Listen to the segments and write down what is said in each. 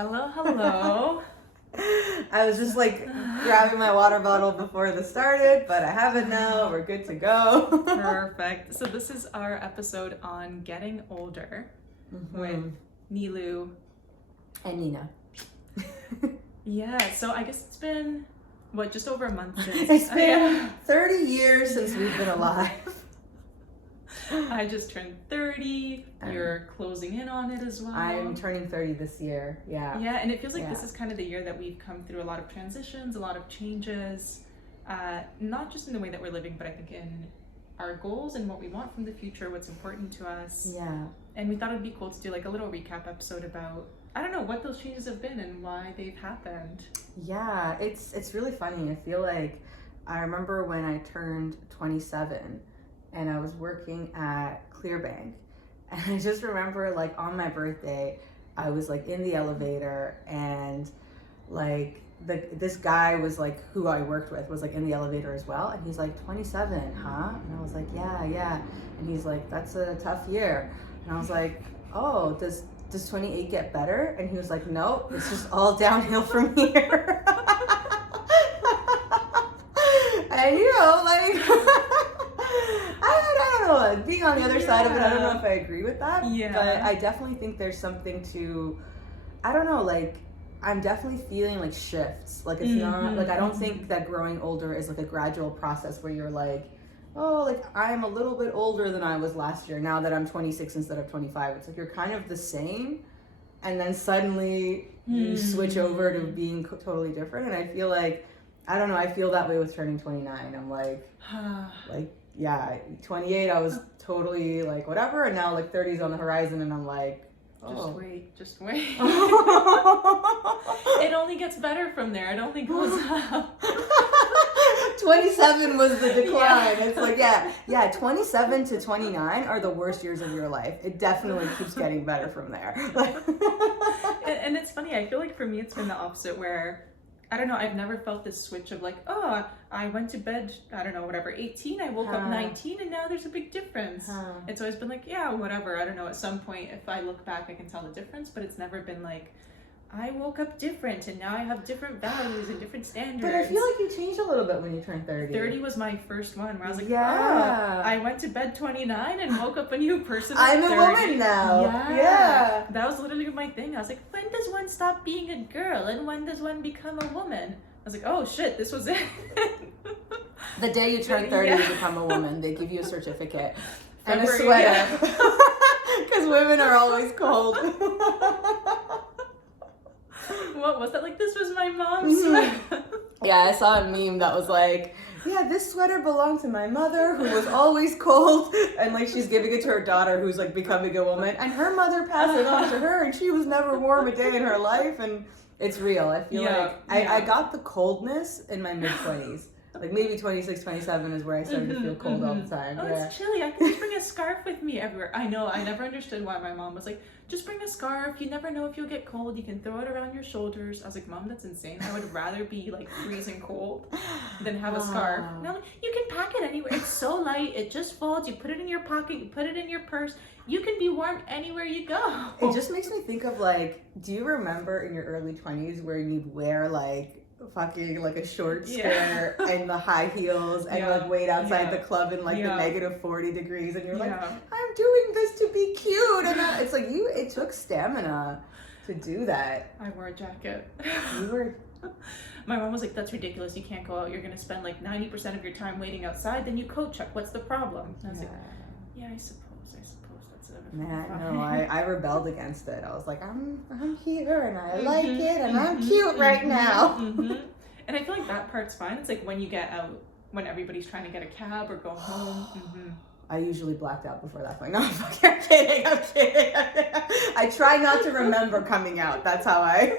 Hello, hello. I was just like grabbing my water bottle before this started, but I have it now. We're good to go. Perfect. So this is our episode on getting older with Niloo and Nina. Yeah, so I guess it's been, just over a month since? It's been 30 years since we've been alive. I just turned 30. You're closing in on it as well. I'm turning 30 this year, yeah. Yeah, and it feels like this is kind of the year that we've come through a lot of transitions, a lot of changes, not just in the way that we're living, but I think in our goals and what we want from the future, what's important to us. Yeah. And we thought it'd be cool to do like a little recap episode about, I don't know, what those changes have been and why they've happened. Yeah, it's really funny. I feel like I remember when I turned 27 and I was working at Clearbank, and I just remember like on my birthday I was like in the elevator, and like this guy was like, who I worked with, was like in the elevator as well, and he's like, 27, huh? And I was like, yeah. And he's like, that's a tough year. And I was like, oh, does 28 get better? And he was like, no, it's just all downhill from here. And you know, like I don't know, being on the other side of it, I don't know if I agree with that. Yeah. But I definitely think there's something to, I don't know, like I'm definitely feeling like shifts. Like it's not like, I don't think that growing older is like a gradual process where you're like, oh, like I'm a little bit older than I was last year now that I'm 26 instead of 25. It's like you're kind of the same, and then suddenly you switch over to being totally different. And I feel like, I don't know, I feel that way with turning 29. I'm like yeah, 28 I was totally like whatever, and now like 30's on the horizon, and I'm like, oh. Just wait. It only gets better from there. It only goes up. 27 was the decline. It's like, yeah, 27 to 29 are the worst years of your life. It definitely keeps getting better from there. And it's funny, I feel like for me it's been the opposite, where I don't know, I've never felt this switch of like, oh, I went to bed, I don't know, whatever, 18, I woke up 19, and now there's a big difference. It's always been like, yeah, whatever, I don't know, at some point, if I look back, I can tell the difference, but it's never been like, I woke up different, and now I have different values and different standards. But I feel like you changed a little bit when you turned 30. 30 was my first one, where I was like, I went to bed 29 and woke up a new person at I'm 30. a woman now. Yeah. That was literally my thing. I was like, when does one stop being a girl, and when does one become a woman? I was like, oh shit, this was it. The day you turn 30, you become a woman. They give you a certificate and a February, sweater. Because women are always cold. What was that? Like, this was my mom's sweater. Yeah, I saw a meme that was like, yeah, this sweater belonged to my mother, who was always cold, and like she's giving it to her daughter, who's like becoming a woman, and her mother passed it on to her, and she was never warm a day in her life. And it's real. I feel like I got the coldness in my mid-20s. Like maybe 26, 27 is where I started to feel cold all the time. Oh, it's chilly. I can just bring a scarf with me everywhere. I know. I never understood why my mom was like, just bring a scarf. You never know if you'll get cold. You can throw it around your shoulders. I was like, Mom, that's insane. I would rather be like freezing cold than have a scarf. No, you can pack it anywhere. It's so light. It just folds. You put it in your pocket. You put it in your purse. You can be warm anywhere you go. It just makes me think of like, do you remember in your early 20s where you'd wear like fucking like a short skirt and the high heels and like wait outside the club in like the negative 40 degrees, and you're like, I'm doing this to be cute, and it's like it took stamina to do that. I wore a jacket. You were. My mom was like, that's ridiculous, you can't go out, you're gonna spend like 90% of your time waiting outside, then you coat check, what's the problem? And I was like, I suppose that's it. Man, no, I rebelled against it. I was like, I'm here and I like it and I'm cute right now. And I feel like that part's fine. It's like when you get out, when everybody's trying to get a cab or go home. I usually blacked out before that point. No, I'm kidding. I try not to remember coming out. That's how I...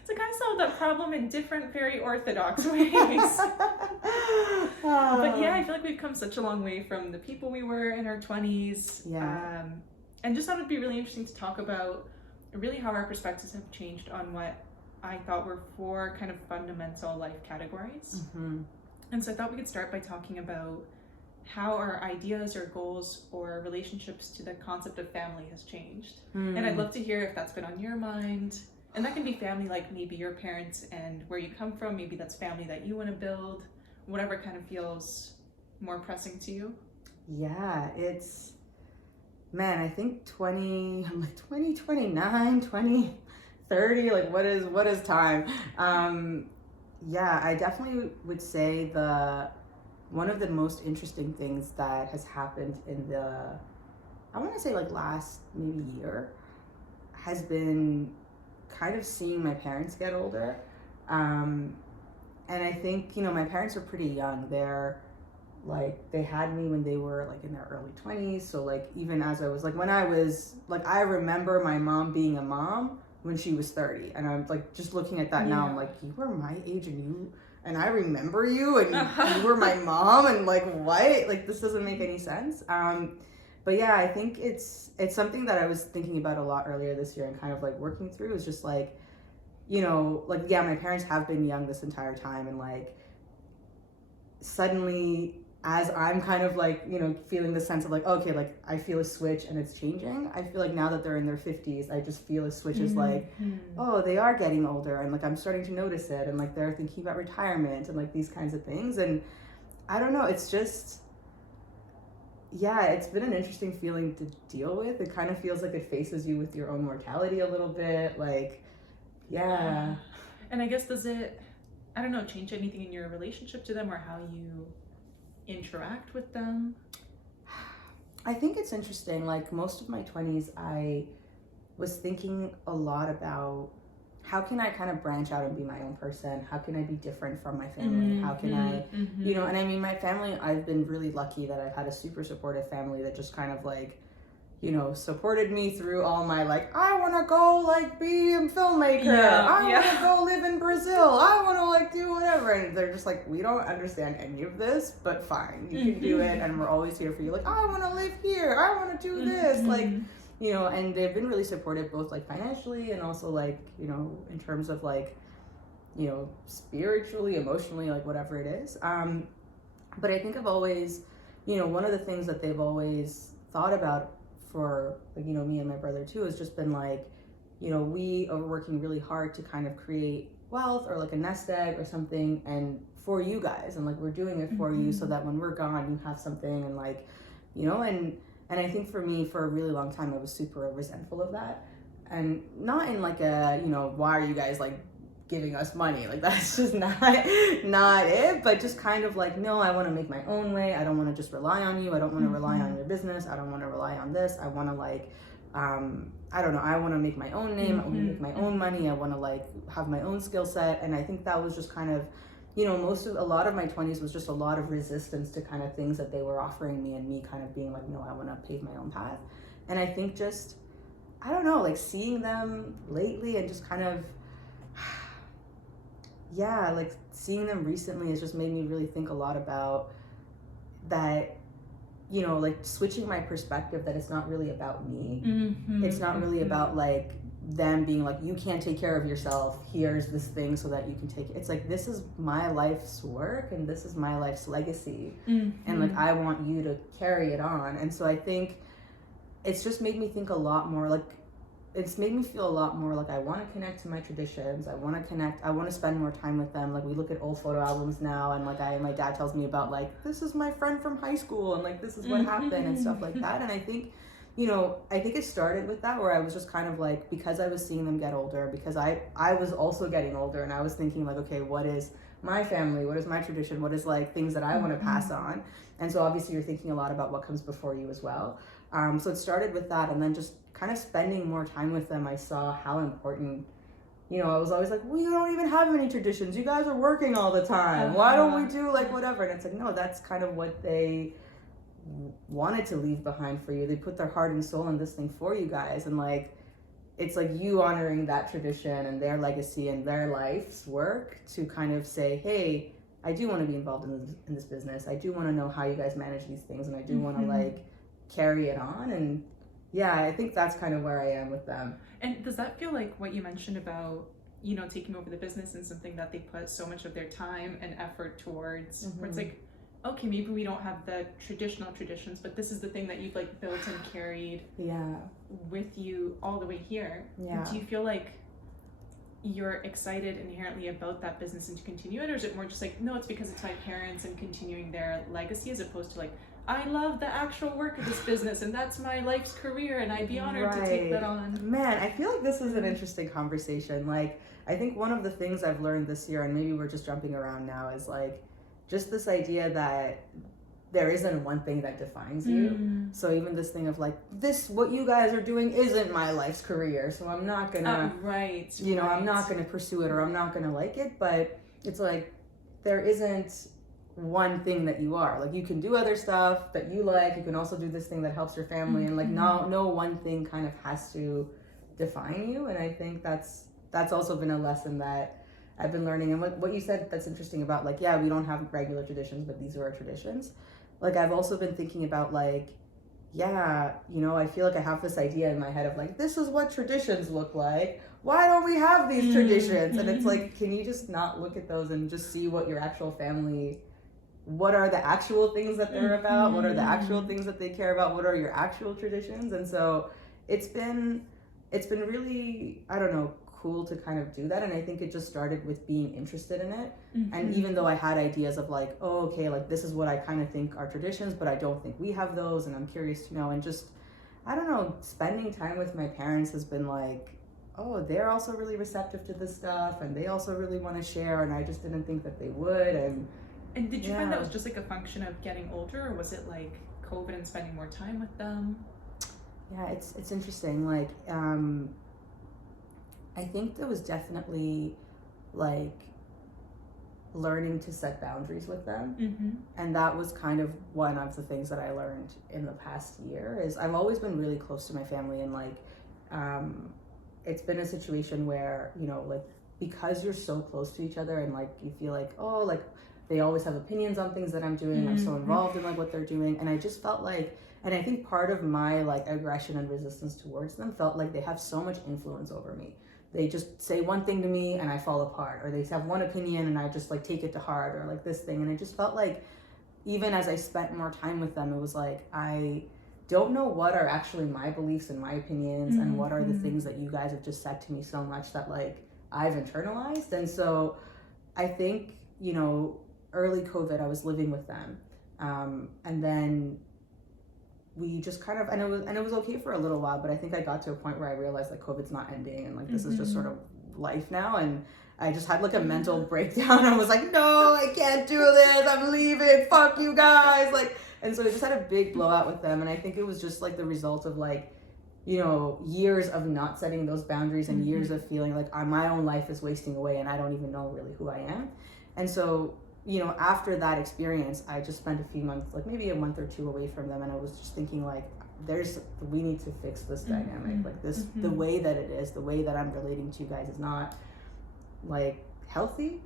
It's like I solved that problem in different, very orthodox ways. But yeah, I feel like we've come such a long way from the people we were in our 20s. Yeah. And just thought it'd be really interesting to talk about really how our perspectives have changed on what I thought were 4 kind of fundamental life categories. And so I thought we could start by talking about how our ideas or goals or relationships to the concept of family has changed. And I'd love to hear if that's been on your mind. And that can be family, like maybe your parents and where you come from. Maybe that's family that you want to build. Whatever kind of feels more pressing to you. Yeah, it's, man, I think 2029, 2030, like what is time? Yeah, I definitely would say one of the most interesting things that has happened in I want to say like last maybe year has been kind of seeing my parents get older. And I think, my parents are pretty young. They're like, they had me when they were like in their early 20s. So like, even as I was like, when I was like, I remember my mom being a mom when she was 30. And I'm like, just looking at that now, I'm like, you were my age and I remember you and you were my mom and like, what? Like, this doesn't make any sense. But yeah, I think it's something that I was thinking about a lot earlier this year and kind of like working through is just like, like, yeah, my parents have been young this entire time. And like, suddenly as I'm kind of like, feeling the sense of like, okay, like I feel a switch and it's changing. I feel like now that they're in their 50s, I just feel a switch is like, oh, they are getting older and like I'm starting to notice it and like they're thinking about retirement and like these kinds of things. And I don't know, it's just, yeah, it's been an interesting feeling to deal with. It kind of feels like it faces you with your own mortality a little bit. Like, yeah. And I guess does it, I don't know, change anything in your relationship to them or how you interact with them? I think it's interesting. Like most of my 20s, I was thinking a lot about how can I kind of branch out and be my own person? How can I be different from my family? How can I, and I mean, my family, I've been really lucky that I've had a super supportive family that just kind of like, supported me through all my like, I want to go like be a filmmaker. I want to go live in Brazil. I want to like do whatever. And they're just like, we don't understand any of this, but fine, you can do it. And we're always here for you. Like, I want to live here. I want to do this. Like, and they've been really supportive both like financially and also like, in terms of like, spiritually, emotionally, like whatever it is. But I think I've always, one of the things that they've always thought about for like, me and my brother too, has just been like, we are working really hard to kind of create wealth or like a nest egg or something and for you guys. And like, we're doing it for you so that when we're gone, you have something and like, and I think for me, for a really long time, I was super resentful of that. And not in like a, why are you guys like giving us money? Like that's just not it, but just kind of like, no, I want to make my own way. I don't want to just rely on you. I don't want to rely on your business. I don't want to rely on this. I want to like, I don't know. I want to make my own name. I want to make my own money. I want to like have my own skill set. And I think that was just kind of, a lot of my 20s was just a lot of resistance to kind of things that they were offering me and me kind of being like, no, I want to pave my own path. And I think just, I don't know, like seeing them lately and just kind of, yeah, like seeing them recently has just made me really think a lot about that, like switching my perspective that it's not really about me. It's not really about like them being like, you can't take care of yourself, here's this thing so that you can take it. It's like, this is my life's work and this is my life's legacy. And like, I want you to carry it on. And so I think it's just made me think a lot more, like, it's made me feel a lot more like I want to connect to my traditions. I want to spend more time with them. Like we look at old photo albums now and like my dad tells me about like, this is my friend from high school and like, this is what happened and stuff like that. And I think, I think it started with that where I was just kind of like, because I was seeing them get older, because I was also getting older and I was thinking like, okay, what is my family? What is my tradition? What is like things that I want to pass on? And so obviously you're thinking a lot about what comes before you as well. So it started with that, and then just kind of spending more time with them, I saw how important, I was always like, we don't even have any traditions. You guys are working all the time. Why don't we do like whatever? And it's like, no, that's kind of what they wanted to leave behind for you. They put their heart and soul in this thing for you guys. And like, it's like you honoring that tradition and their legacy and their life's work to kind of say, hey, I do want to be involved in this business. I do want to know how you guys manage these things. And I do want to like carry it on. And yeah, I think that's kind of where I am with them. And does that feel like what you mentioned about, taking over the business and something that they put so much of their time and effort towards, where it's like, okay, maybe we don't have the traditional traditions, but this is the thing that you've like built and carried with you all the way here. Do you feel like you're excited inherently about that business and to continue it, or is it more just like, no, it's because it's my parents and continuing their legacy, as opposed to like, I love the actual work of this business and that's my life's career and I'd be honored to take that on? Man, I feel like this is an interesting conversation. Like, I think one of the things I've learned this year, and maybe we're just jumping around now, is like just this idea that there isn't one thing that defines you. So even this thing of like, this, what you guys are doing isn't my life's career, so I'm not gonna, I'm not gonna pursue it, or I'm not gonna like it. But it's like, there isn't one thing that you are. Like, you can do other stuff that you like, you can also do this thing that helps your family, and like no one thing kind of has to define you. And I think that's also been a lesson that I've been learning. And what you said that's interesting about like, yeah, we don't have regular traditions, but these are our traditions. Like, I've also been thinking about like, yeah, I feel like I have this idea in my head of like, this is what traditions look like. Why don't we have these traditions? And it's like, can you just not look at those and just see what your actual family, what are the actual things that they're about? What are the actual things that they care about? What are your actual traditions? And so it's been really, I don't know, cool to kind of do that. And I think it just started with being interested in it. And even though I had ideas of like, oh, okay, like this is what I kind of think are traditions, but I don't think we have those, and I'm curious to know. And just, I don't know, spending time with my parents has been like, oh, they're also really receptive to this stuff, and they also really want to share, and I just didn't think that they would. And did you find that was just like a function of getting older, or was it like COVID and spending more time with them? Yeah, it's interesting. Like, I think there was definitely like learning to set boundaries with them. And that was kind of one of the things that I learned in the past year. Is I've always been really close to my family, and like it's been a situation where, like, because you're so close to each other, and like you feel like, oh, like they always have opinions on things that I'm doing, I'm so involved in like what they're doing, and I just felt like, and I think part of my like aggression and resistance towards them felt like they have so much influence over me. They just say one thing to me and I fall apart, or they have one opinion and I just like take it to heart, or like this thing. And I just felt like, even as I spent more time with them, it was like, I don't know what are actually my beliefs and my opinions, and what are the things that you guys have just said to me so much that like I've internalized. And so I think, early COVID, I was living with them, and then we just kind of, and it was okay for a little while, but I think I got to a point where I realized like COVID's not ending, and like this is just sort of life now. And I just had like a mental breakdown. I was like, no, I can't do this, I'm leaving, fuck you guys, like. And so I just had a big blowout with them, and I think it was just like the result of like, years of not setting those boundaries, and years of feeling like my own life is wasting away and I don't even know really who I am. And so, after that experience, I just spent a few months, like maybe a month or two away from them, and I was just thinking like, we need to fix this dynamic. Like this, the way that it is, the way that I'm relating to you guys is not like healthy.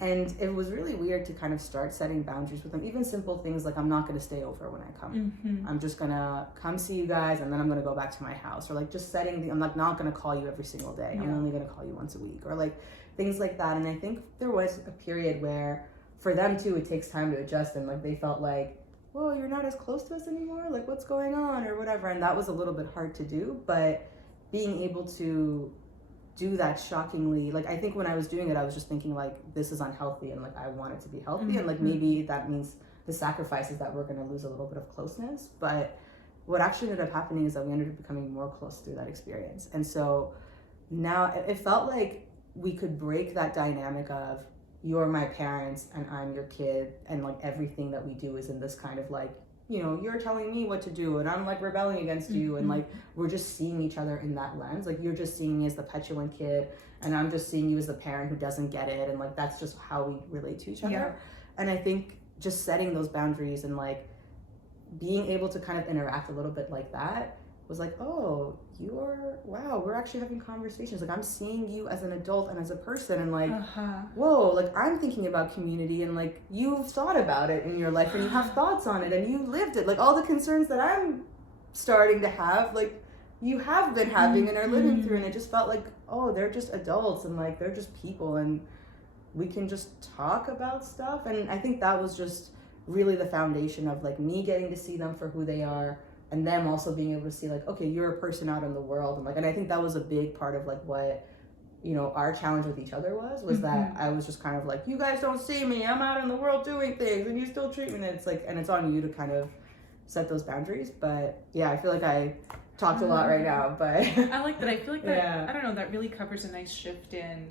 And it was really weird to kind of start setting boundaries with them. Even simple things like, I'm not going to stay over when I come. I'm just going to come see you guys, and then I'm going to go back to my house. Or like just setting I'm like not going to call you every single day. I'm only going to call you once a week, or like things like that. And I think there was a period where for them too, it takes time to adjust, and like they felt like, whoa, you're not as close to us anymore, like what's going on, or whatever. And that was a little bit hard to do, but being able to do that shockingly, like I think when I was doing it, I was just thinking like, this is unhealthy, and like I want it to be healthy, and like maybe that means the sacrifice is that we're going to lose a little bit of closeness. But what actually ended up happening is that we ended up becoming more close through that experience. And so now it felt like we could break that dynamic of, you're my parents and I'm your kid, and like everything that we do is in this kind of like, you're telling me what to do and I'm like rebelling against you, and like we're just seeing each other in that lens. Like you're just seeing me as the petulant kid, and I'm just seeing you as the parent who doesn't get it, and like that's just how we relate to each other. And I think just setting those boundaries and like being able to kind of interact a little bit like that was like, oh, wow, we're actually having conversations. Like I'm seeing you as an adult and as a person, and like, whoa, like I'm thinking about community, and like you've thought about it in your life, and you have thoughts on it, and you lived it. Like all the concerns that I'm starting to have, like you have been having and are living through. And it just felt like, oh, they're just adults, and like they're just people, and we can just talk about stuff. And I think that was just really the foundation of like me getting to see them for who they are, and them also being able to see like, okay, you're a person out in the world. And like, and I think that was a big part of like what, you know, our challenge with each other was that I was just kind of like, you guys don't see me, I'm out in the world doing things and you still treat me. And it's like, and it's on you to kind of set those boundaries. But yeah, I feel like I talked a lot right now, but I like that. I feel like that, I don't know, that really covers a nice shift in,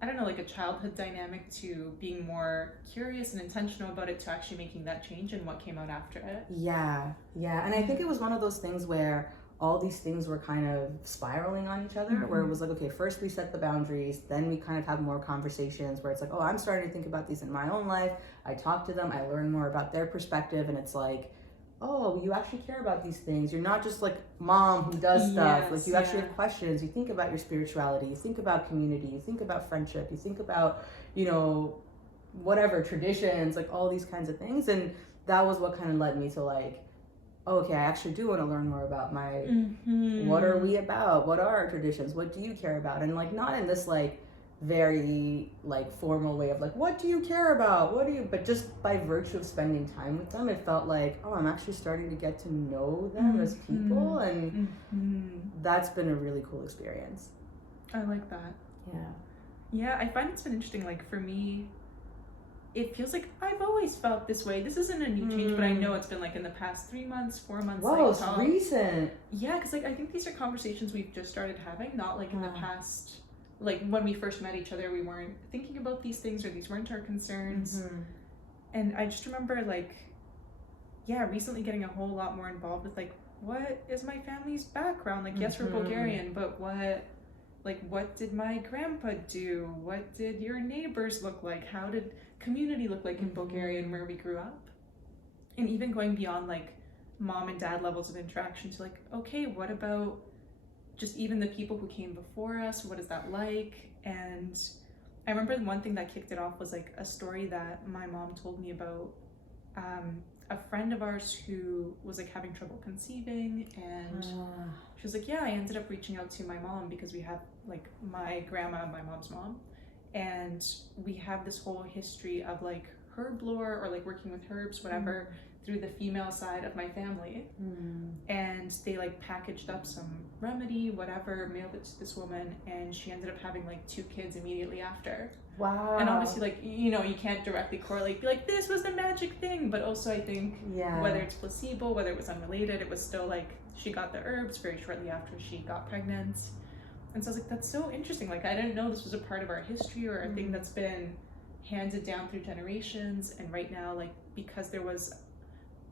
I don't know, like a childhood dynamic to being more curious and intentional about it to actually making that change and what came out after it. Yeah. And I think it was one of those things where all these things were kind of spiraling on each other, where it was like, okay, first we set the boundaries, then we kind of have more conversations where it's like, oh, I'm starting to think about these in my own life. I talk to them, I learn more about their perspective, and it's like, oh, you actually care about these things. You're not just like mom who does stuff. Like you actually have questions. You think about your spirituality. You think about community. You think about friendship. You think about, you know, whatever, traditions, like all these kinds of things. And that was what kind of led me to like, oh, okay, I actually do want to learn more about my, what are we about? What are our traditions? What do you care about? And like, not in this like very like formal way of like, what do you care about? What do you, but just by virtue of spending time with them, it felt like, oh, I'm actually starting to get to know them as people. And that's been a really cool experience. I like that. Yeah, I find it's been interesting. Like for me, it feels like I've always felt this way. This isn't a new change, but I know it's been like in the past 3 months, 4 months. Whoa, it's recent. Yeah, because like I think these are conversations we've just started having, not like in the past. Like when we first met each other, we weren't thinking about these things, or these weren't our concerns. And I just remember like, yeah, recently getting a whole lot more involved with like, what is my family's background? Like, yes, we're Bulgarian, but what did my grandpa do? What did your neighbors look like? How did community look like in Bulgaria and where we grew up? And even going beyond like mom and dad levels of interaction to like, okay, what about just even the people who came before us? What is that like? And I remember one thing that kicked it off was like a story that my mom told me about a friend of ours who was like having trouble conceiving, and she was like, yeah, I ended up reaching out to my mom because we have like my grandma, my mom's mom, and we have this whole history of like herb lore or like working with herbs, whatever, through the female side of my family. And they like packaged up some remedy, whatever, mailed it to this woman, and she ended up having like 2 kids immediately after. Wow. And obviously, like, you know, you can't directly correlate, be like, this was the magic thing, but also I think whether it's placebo, whether it was unrelated, it was still like she got the herbs very shortly after she got pregnant. And so I was like, that's so interesting. Like, I didn't know this was a part of our history or a thing that's been handed down through generations. And right now, like, because there was,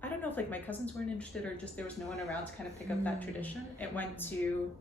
I don't know if like my cousins weren't interested or just there was no one around to kind of pick up that tradition, it went to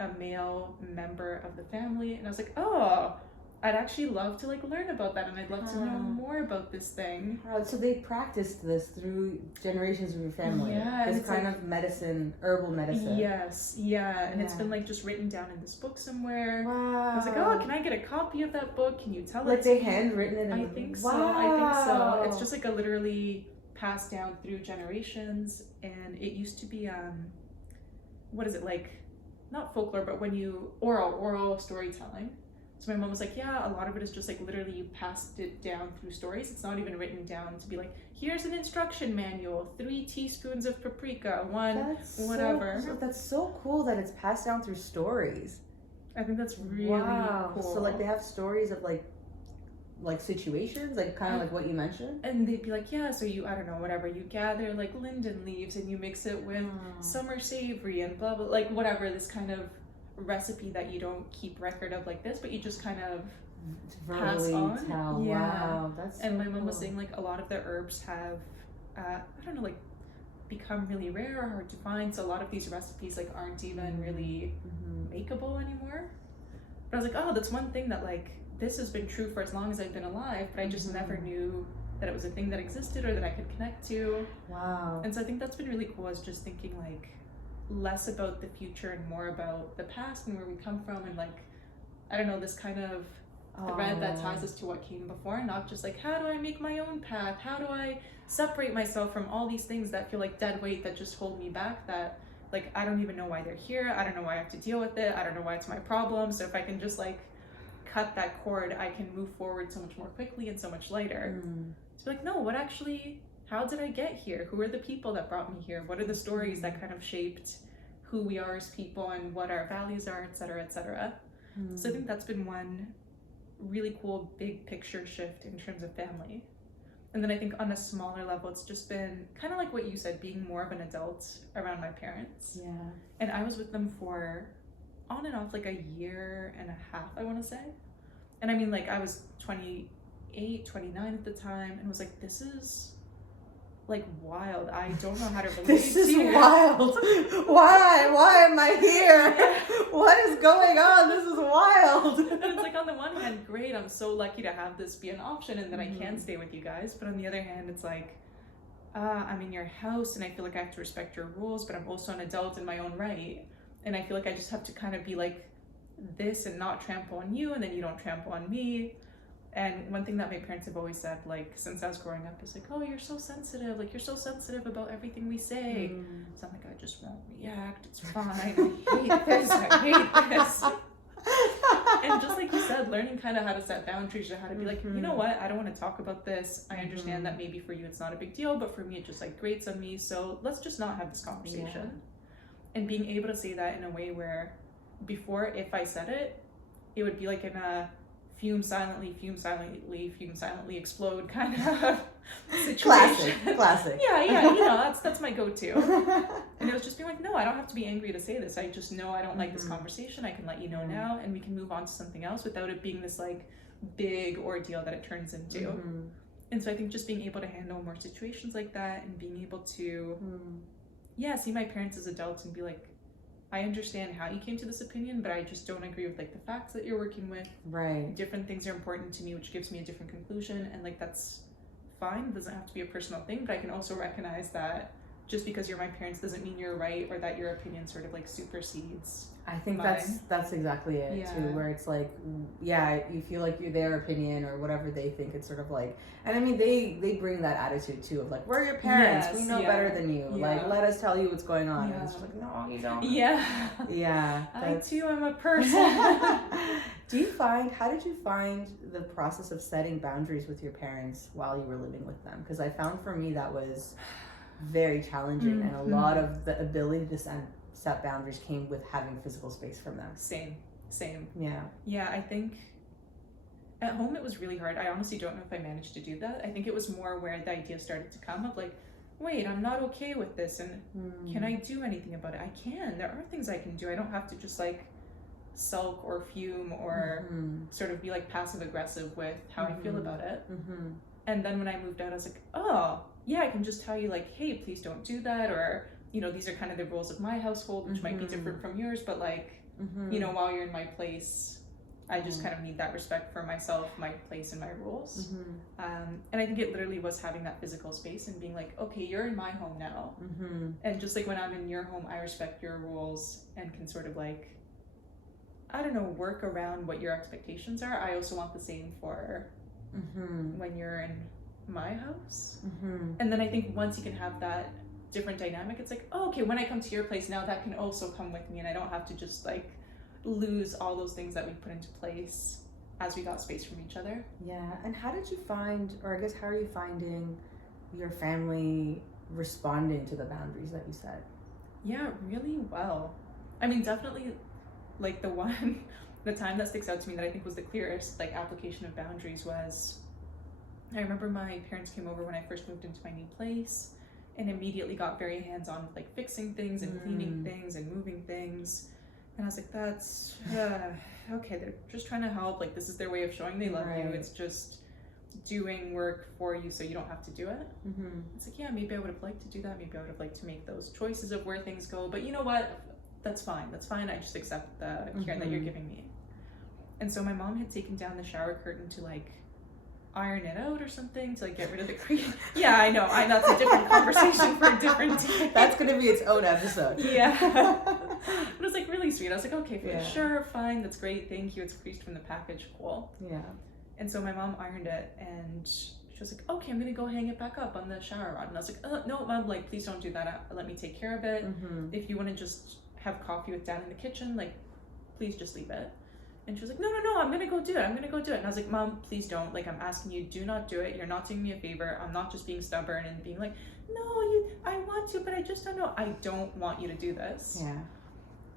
a male member of the family, and I was like, oh, I'd actually love to like learn about that, and I'd love to know more about this thing. So they practiced this through generations of your family. Yeah, this kind of medicine, herbal medicine. Yes, and it's been like just written down in this book somewhere. Wow. I was like, oh, can I get a copy of that book? Can you tell like it? They handwritten it. I think so. It's just like a literally passed down through generations, and it used to be what is it, like not folklore, but when you oral storytelling. So my mom was like, yeah, a lot of it is just like literally you passed it down through stories. It's not even written down to be like, here's an instruction manual, 3 teaspoons of paprika, whatever. That's so cool that it's passed down through stories. I think that's really cool. So like they have stories of like situations, like kind of like what you mentioned. And they'd be like, yeah, so you, I don't know, whatever, you gather like linden leaves and you mix it with summer savory and blah, blah, like whatever, this kind of recipe that you don't keep record of like this, but you just kind of pass on. Wow, that's so and my mom cool. was saying like a lot of the herbs have I don't know, like become really rare or hard to find, so a lot of these recipes like aren't even really makeable anymore. But I was like, oh, that's one thing that like this has been true for as long as I've been alive, but I just never knew that it was a thing that existed or that I could connect to. Wow. And so I think that's been really cool, is just thinking like less about the future and more about the past and where we come from, and like, I don't know, this kind of thread that ties us to what came before, not just like, how do I make my own path? How do I separate myself from all these things that feel like dead weight that just hold me back, that like, I don't even know why they're here. I don't know why I have to deal with it. I don't know why it's my problem. So if I can just like cut that cord, I can move forward so much more quickly and so much lighter. To be like, no, what actually, how did I get here? Who are the people that brought me here? What are the stories that kind of shaped who we are as people and what our values are, et cetera, et cetera. So I think that's been one really cool big picture shift in terms of family. And then I think on a smaller level, it's just been kind of like what you said, being more of an adult around my parents. Yeah. And I was with them for on and off like a year and a half, I want to say. And I mean, like, I was 28, 29 at the time, and was like, this is like wild. I don't know how to relate This to is you. wild. Why am I here? What is going on? This is wild. And it's like, on the one hand, great, I'm so lucky to have this be an option and that I can stay with you guys. But on the other hand, it's like, I'm in your house and I feel like I have to respect your rules, but I'm also an adult in my own right. And I feel like I just have to kind of be like this and not trample on you, and then you don't trample on me. And one thing that my parents have always said, like, since I was growing up, is like, oh, you're so sensitive. Like, you're so sensitive about everything we say. So I'm like, I just won't react. It's fine. I hate this. I hate this. And just like you said, learning kind of how to set boundaries, or how to be like, you know what? I don't want to talk about this. I understand that maybe for you it's not a big deal, but for me it just like grates on me. So let's just not have this conversation. Yeah. And being able to say that in a way where before, if I said it, it would be like in a fume silently, explode kind of situation. Classic. Yeah, you know, that's my go-to. And it was just being like, no, I don't have to be angry to say this. I just know I don't like this conversation. I can let you know now, and we can move on to something else without it being this like big ordeal that it turns into. And so I think just being able to handle more situations like that, and being able to see my parents as adults and be like, I understand how you came to this opinion, but I just don't agree with like the facts that you're working with. Right. Different things are important to me, which gives me a different conclusion, and like that's fine. It doesn't have to be a personal thing, but I can also recognize that just because you're my parents doesn't mean you're right, or that your opinion sort of like supersedes. I think that's exactly it too, where it's like, you feel like you're their opinion or whatever they think. It's sort of like, and I mean they bring that attitude too of like, we're your parents, we know better than you, like let us tell you what's going on. And it's just like, no, you don't. I too am a person. How did you find the process of setting boundaries with your parents while you were living with them? Because I found for me that was very challenging, and a lot of the ability to set boundaries came with having physical space from them. Same. Yeah, I think at home it was really hard. I honestly don't know if I managed to do that. I think it was more where the idea started to come of like, wait, I'm not okay with this, and can I do anything about it? I can. There are things I can do. I don't have to just like sulk or fume or sort of be like passive aggressive with how I feel about it. And then when I moved out, I was like, oh yeah, I can just tell you like, hey, please don't do that, or you know, these are kind of the rules of my household, which might be different from yours, but like, you know, while you're in my place, I just kind of need that respect for myself, my place, and my rules. And I think it literally was having that physical space and being like, okay, you're in my home now. And just like when I'm in your home, I respect your rules and can sort of like, I don't know, work around what your expectations are. I also want the same for when you're in my house. And then I think once you can have that different dynamic, it's like, oh, okay, when I come to your place now, that can also come with me, and I don't have to just like lose all those things that we put into place as we got space from each other. Yeah. And how did you find, or I guess how are you finding your family responding to the boundaries that you set? Yeah, really well. I mean, definitely like the time that sticks out to me that I think was the clearest like application of boundaries was, I remember my parents came over when I first moved into my new place, and immediately got very hands-on with like fixing things and cleaning things and moving things. And I was like, that's okay, they're just trying to help. Like, this is their way of showing they love you. It's just doing work for you so you don't have to do it. It's like, yeah, maybe I would have liked to do that. Maybe I would have liked to make those choices of where things go. But you know what? That's fine. I just accept the care that you're giving me. And so my mom had taken down the shower curtain to like iron it out or something, to like get rid of the cream. Yeah, I know. That's a different conversation for a different day. That's gonna be its own episode. Yeah. But it was like really sweet. I was like, okay, sure, fine, that's great, thank you. It's creased from the package, cool. Yeah. And so my mom ironed it, and she was like, okay, I'm gonna go hang it back up on the shower rod. And I was like, no, Mom, like, please don't do that. Let me take care of it. If you want to just have coffee with Dad in the kitchen, like, please just leave it. And she was like, no, I'm gonna go do it. And I was like, Mom, please don't. Like, I'm asking you, do not do it. You're not doing me a favor. I'm not just being stubborn and being like, no, I want to, but I just don't know. I don't want you to do this. Yeah.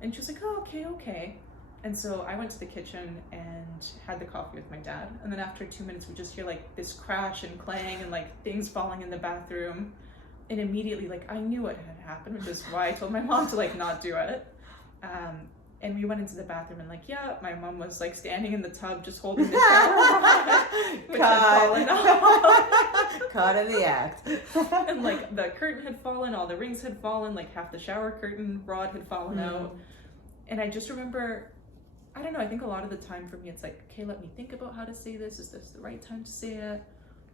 And she was like, oh, okay. And so I went to the kitchen and had the coffee with my dad. And then after 2 minutes, we just hear like this crash and clang and like things falling in the bathroom. And immediately, like, I knew what had happened, which is why I told my mom to like not do it. And we went into the bathroom and like, yeah, my mom was like standing in the tub just holding the shower rod, which had fallen off. Caught in the act. And like the curtain had fallen, all the rings had fallen, like half the shower curtain rod had fallen out. And I just remember, I don't know, I think a lot of the time for me it's like, okay, let me think about how to say this. Is this the right time to say it?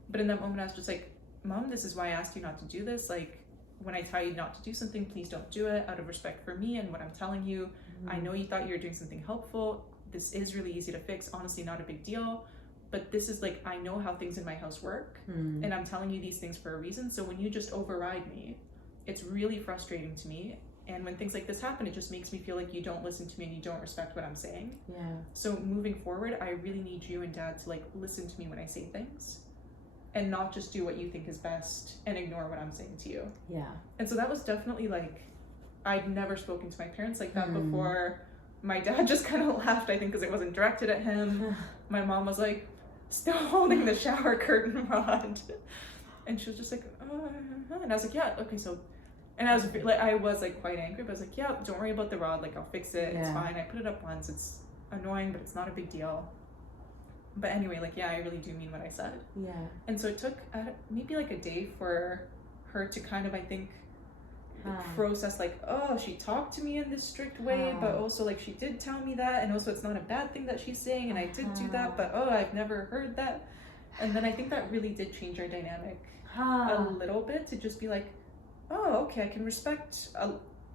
But in that moment I was just like, Mom, this is why I asked you not to do this. Like, when I tell you not to do something, please don't do it out of respect for me and what I'm telling you. I know you thought you were doing something helpful. This is really easy to fix. Honestly, not a big deal. But this is like, I know how things in my house work. And I'm telling you these things for a reason. So when you just override me, it's really frustrating to me. And when things like this happen, it just makes me feel like you don't listen to me and you don't respect what I'm saying. Yeah. So moving forward, I really need you and Dad to like listen to me when I say things. And not just do what you think is best and ignore what I'm saying to you. Yeah. And so that was definitely like, I'd never spoken to my parents like that before. My dad just kind of laughed, I think, because it wasn't directed at him. My mom was like, still holding the shower curtain rod. And she was just like, and I was like, yeah, okay, so. And I was like quite angry, but I was like, yeah, don't worry about the rod. Like, I'll fix it. It's fine. I put it up once. It's annoying, but it's not a big deal. But anyway, like, yeah, I really do mean what I said. Yeah. And so it took maybe like a day for her to kind of, I think, process like, oh, she talked to me in this strict way, but also like she did tell me that, and also it's not a bad thing that she's saying, and I did do that, but oh, I've never heard that. And then I think that really did change our dynamic a little bit, to just be like, oh, okay, I can respect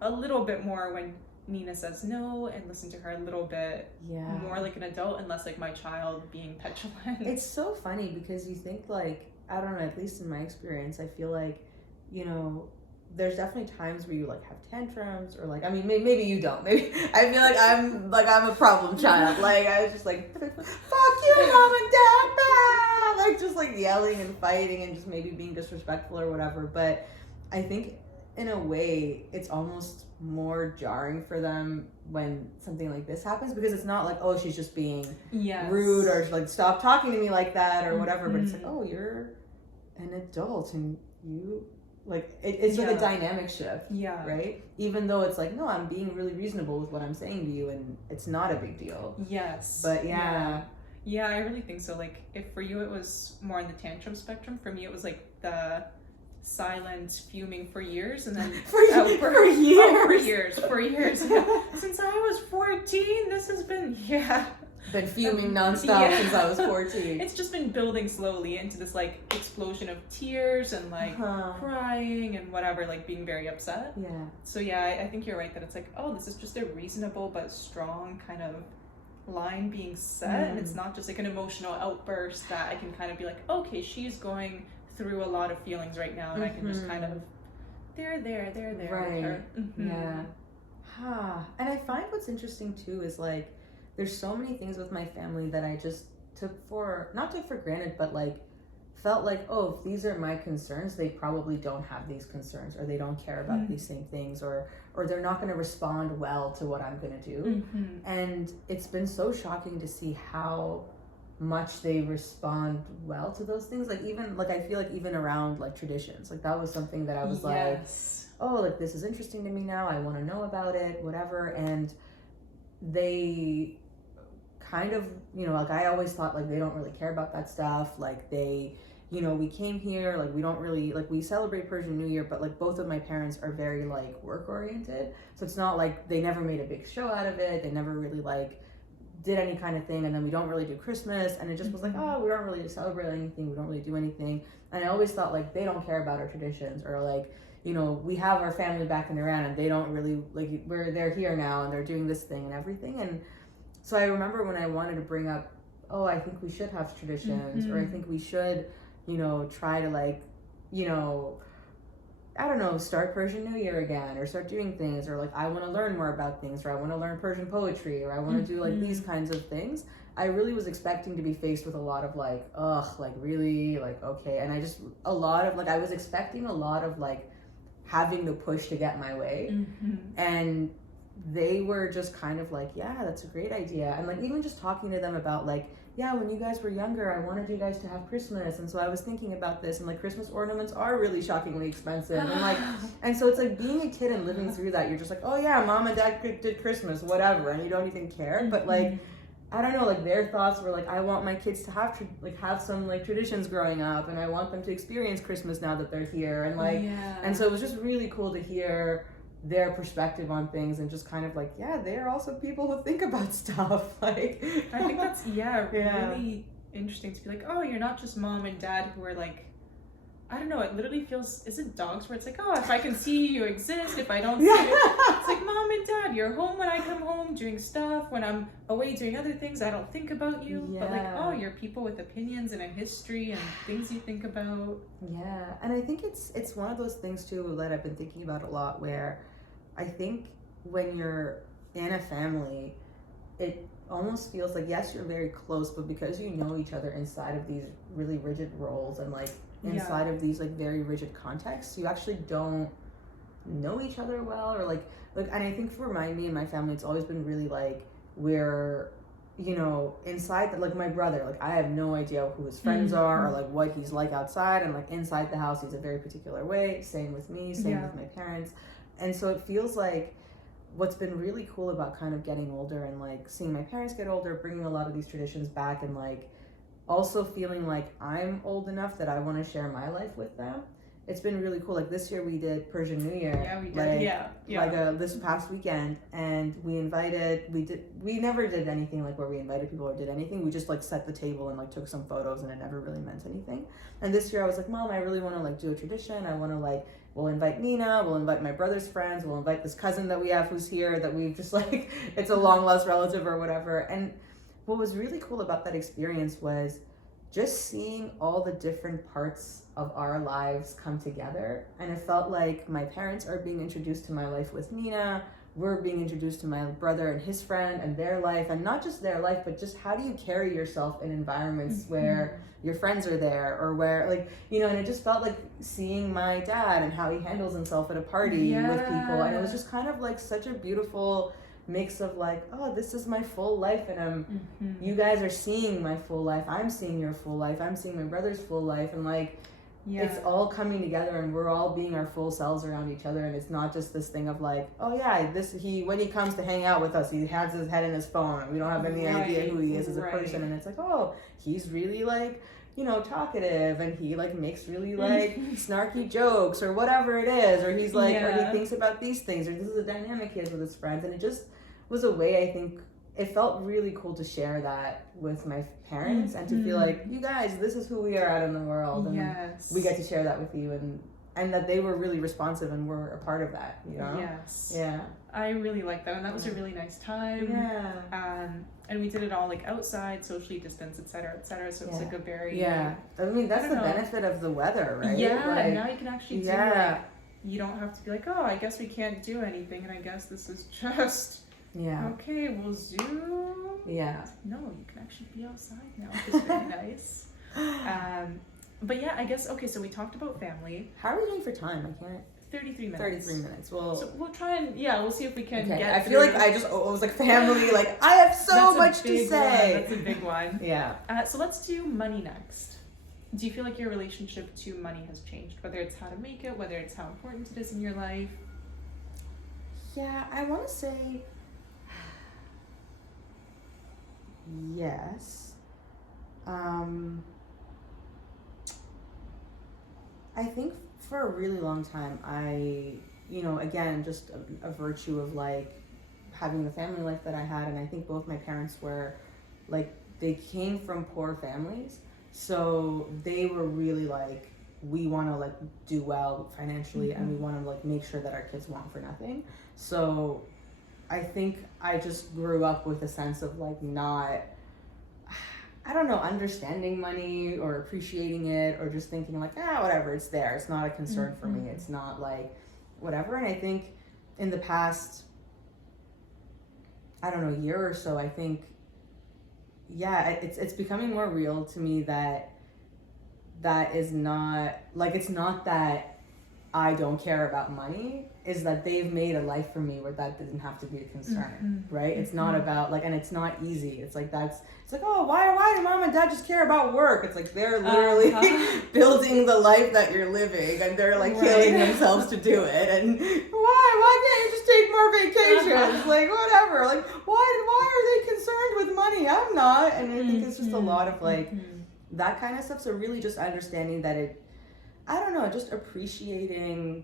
a little bit more when Nina says no, and listen to her a little bit more like an adult and less like my child being petulant. It's so funny because you think like, I don't know, at least in my experience, I feel like, you know, there's definitely times where you like have tantrums, or like, I mean, maybe you don't. Maybe I feel like I'm a problem child. Like, I was just like, fuck you, Mom and Dad, like just like yelling and fighting and just maybe being disrespectful or whatever. But I think in a way it's almost more jarring for them when something like this happens, because it's not like, oh, she's just being rude, or like, stop talking to me like that or whatever. But it's like, oh, you're an adult and you like it's like a dynamic shift, right? Even though it's like, no, I'm being really reasonable with what I'm saying to you, and it's not a big deal. But yeah, I really think so. Like, if for you it was more on the tantrum spectrum, for me it was like the silent fuming for years, and then for years since I was 14, this has been been fuming nonstop since I was 14. It's just been building slowly into this like explosion of tears and like crying and whatever, like being very upset. So I think you're right that it's like, oh, this is just a reasonable but strong kind of line being set, and it's not just like an emotional outburst that I can kind of be like, okay, she's going through a lot of feelings right now, and I can just kind of there right with her. And I find what's interesting too is like, there's so many things with my family that I just not took for granted, but like felt like, oh, if these are my concerns, they probably don't have these concerns, or they don't care about these same things, or they're not going to respond well to what I'm going to do. And it's been so shocking to see how much they respond well to those things. Like, even like, I feel like even around like traditions, like that was something that I was like, oh, like this is interesting to me now, I want to know about it, whatever. And they kind of, you know, like I always thought like they don't really care about that stuff. Like they, you know, we came here, like we don't really, like we celebrate Persian New Year, but like both of my parents are very like work oriented. So it's not like they never made a big show out of it. They never really like did any kind of thing. And then we don't really do Christmas, and it just was like, oh, we don't really celebrate anything, we don't really do anything. And I always thought like they don't care about our traditions, or like, you know, we have our family back in Iran and they don't really like, they're here now and they're doing this thing and everything. And so I remember when I wanted to bring up, oh, I think we should have traditions, or I think we should, you know, try to like, you know, I don't know, start Persian New Year again, or start doing things, or like I want to learn more about things, or I want to learn Persian poetry, or I want to do like these kinds of things. I really was expecting to be faced with a lot of like, ugh, like really, like okay, and I just a lot of like I was expecting a lot of like having to push to get my way, and they were just kind of like, yeah, that's a great idea, and like even just talking to them about like, yeah, when you guys were younger, I wanted you guys to have Christmas, and so I was thinking about this, and like Christmas ornaments are really shockingly expensive, and like, and so it's like being a kid and living through that, you're just like, oh yeah, mom and dad did Christmas, whatever, and you don't even care, but like, I don't know, like their thoughts were like, I want my kids to have some like traditions growing up, and I want them to experience Christmas now that they're here, and like, and so it was just really cool to hear their perspective on things, and just kind of like, yeah, they're also people who think about stuff. Like, I think that's really interesting to be like, oh, you're not just mom and dad who are like, I don't know, it literally feels, is it dogs where it's like, oh, if I can see you exist, if I don't see you, it's like mom and dad, you're home when I come home doing stuff, when I'm away doing other things, I don't think about you, but like, oh, you're people with opinions and a history and things you think about. Yeah, and I think it's one of those things too that I've been thinking about a lot, where I think when you're in a family, it almost feels like, yes, you're very close, but because you know each other inside of these really rigid roles and like inside of these like very rigid contexts, you actually don't know each other well, or like, and I think for me and my family, it's always been really like, we're, you know, inside, like my brother, like I have no idea who his friends are, or like what he's like outside, and like inside the house he's a very particular way, same with me, same with my parents. And so it feels like what's been really cool about kind of getting older and like seeing my parents get older, bringing a lot of these traditions back, and like also feeling like I'm old enough that I want to share my life with them. It's been really cool. Like this year we did Persian New Year. Yeah, we did. Like this past weekend, and we never did anything like where we invited people or did anything. We just like set the table and like took some photos, and it never really meant anything. And this year I was like, Mom, I really want to like do a tradition. I want to like, we'll invite Nina, we'll invite my brother's friends, we'll invite this cousin that we have who's here that we've just like, it's a long lost relative or whatever. And what was really cool about that experience was just seeing all the different parts of our lives come together. And it felt like my parents are being introduced to my life with Nina, we're being introduced to my brother and his friend and their life, and not just their life, but just how do you carry yourself in environments where your friends are there, or where like, you know, and it just felt like seeing my dad and how he handles himself at a party with people, and it was just kind of like such a beautiful mix of like, oh, this is my full life, and you guys are seeing my full life, I'm seeing your full life, I'm seeing my brother's full life, and like it's all coming together, and we're all being our full selves around each other, and it's not just this thing of like, oh yeah, when he comes to hang out with us, he has his head in his phone, and we don't have any idea who he is as a person, and it's like, oh, he's really like, you know, talkative, and he like makes really like snarky jokes or whatever it is, or he's like, or he thinks about these things, or this is a dynamic he has with his friends, and it just was a way, I think, it felt really cool to share that with my parents and to feel like, you guys, this is who we are out in the world, and we get to share that with you, and that they were really responsive and were a part of that, you know? I really liked that, and that was a really nice time. And we did it all like outside, socially distanced, etc., so it was like a very I mean, that's the benefit of the weather, right? Like, now you can actually do like, you don't have to be like, oh, I guess we can't do anything, and I guess this is just okay, we'll Zoom. No, you can actually be outside now, which is very nice. But yeah, I guess, okay, so we talked about family. How are we doing for time? I can't. 33 minutes. 33 minutes. Well, so we'll try and we'll see if we can get. I feel like it was like family. Like I have so much to say. That's a big one. So let's do money next. Do you feel like your relationship to money has changed? Whether it's how to make it, whether it's how important it is in your life. Yeah, I want to say yes. I think for a really long time, again, just a virtue of like having the family life that I had, and I think both my parents were like, they came from poor families, so they were really like, we want to like do well financially, and we want to like make sure that our kids want for nothing. So I think I just grew up with a sense of like not, I don't know, understanding money or appreciating it or just thinking like, whatever, it's there. It's not a concern for me. It's not like whatever. And I think in the past, I don't know, year or so, I think, it's becoming more real to me that is not, like, it's not that I don't care about money, is that they've made a life for me where that didn't have to be a concern, right? It's not about, like, and it's not easy. It's like, it's like, oh, why do mom and dad just care about work? It's like, they're literally building the life that you're living, and they're, like, killing themselves to do it, and why can't you just take more vacations? Like, whatever, like, why are they concerned with money? I'm not. And I think it's just a lot of, like, that kind of stuff. So really just understanding that I don't know, just appreciating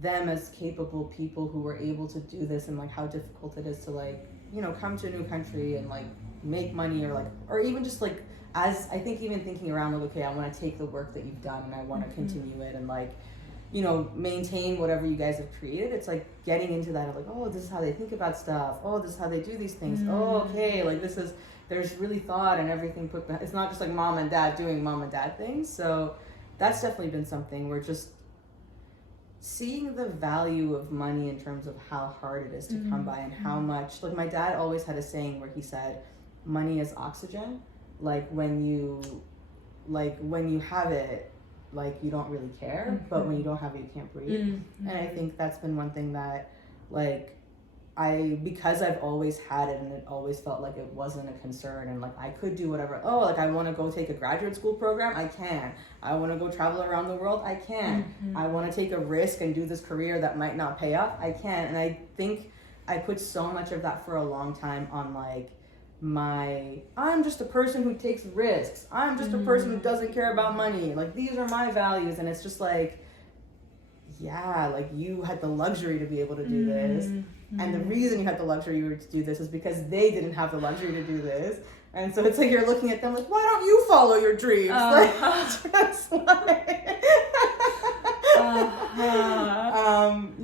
them as capable people who were able to do this, and like how difficult it is to, like, you know, come to a new country and like make money, or like, or even just like, as I think even thinking around, like, okay, I want to take the work that you've done and I want to continue it and, like, you know, maintain whatever you guys have created. It's like getting into that of like, oh, this is how they think about stuff. Oh, this is how they do these things. Oh, okay, like there's really thought and everything put behind. It's not just like mom and dad doing mom and dad things. So that's definitely been something where just seeing the value of money in terms of how hard it is to come by, and how much, like, my dad always had a saying where he said, money is oxygen. Like when you have it, like, you don't really care, but when you don't have it, you can't breathe. And I think that's been one thing that, like, because I've always had it and it always felt like it wasn't a concern, and like I could do whatever. Oh, like, I want to go take a graduate school program, I can. I want to go travel around the world, I can. I want to take a risk and do this career that might not pay off, I can. And I think I put so much of that for a long time on, like, I'm just a person who takes risks. I'm just a person who doesn't care about money. Like, these are my values. And it's just like, yeah, like, you had the luxury to be able to do this. And the reason you had the luxury to do this is because they didn't have the luxury to do this. And so it's like you're looking at them like, why don't you follow your dreams? Just like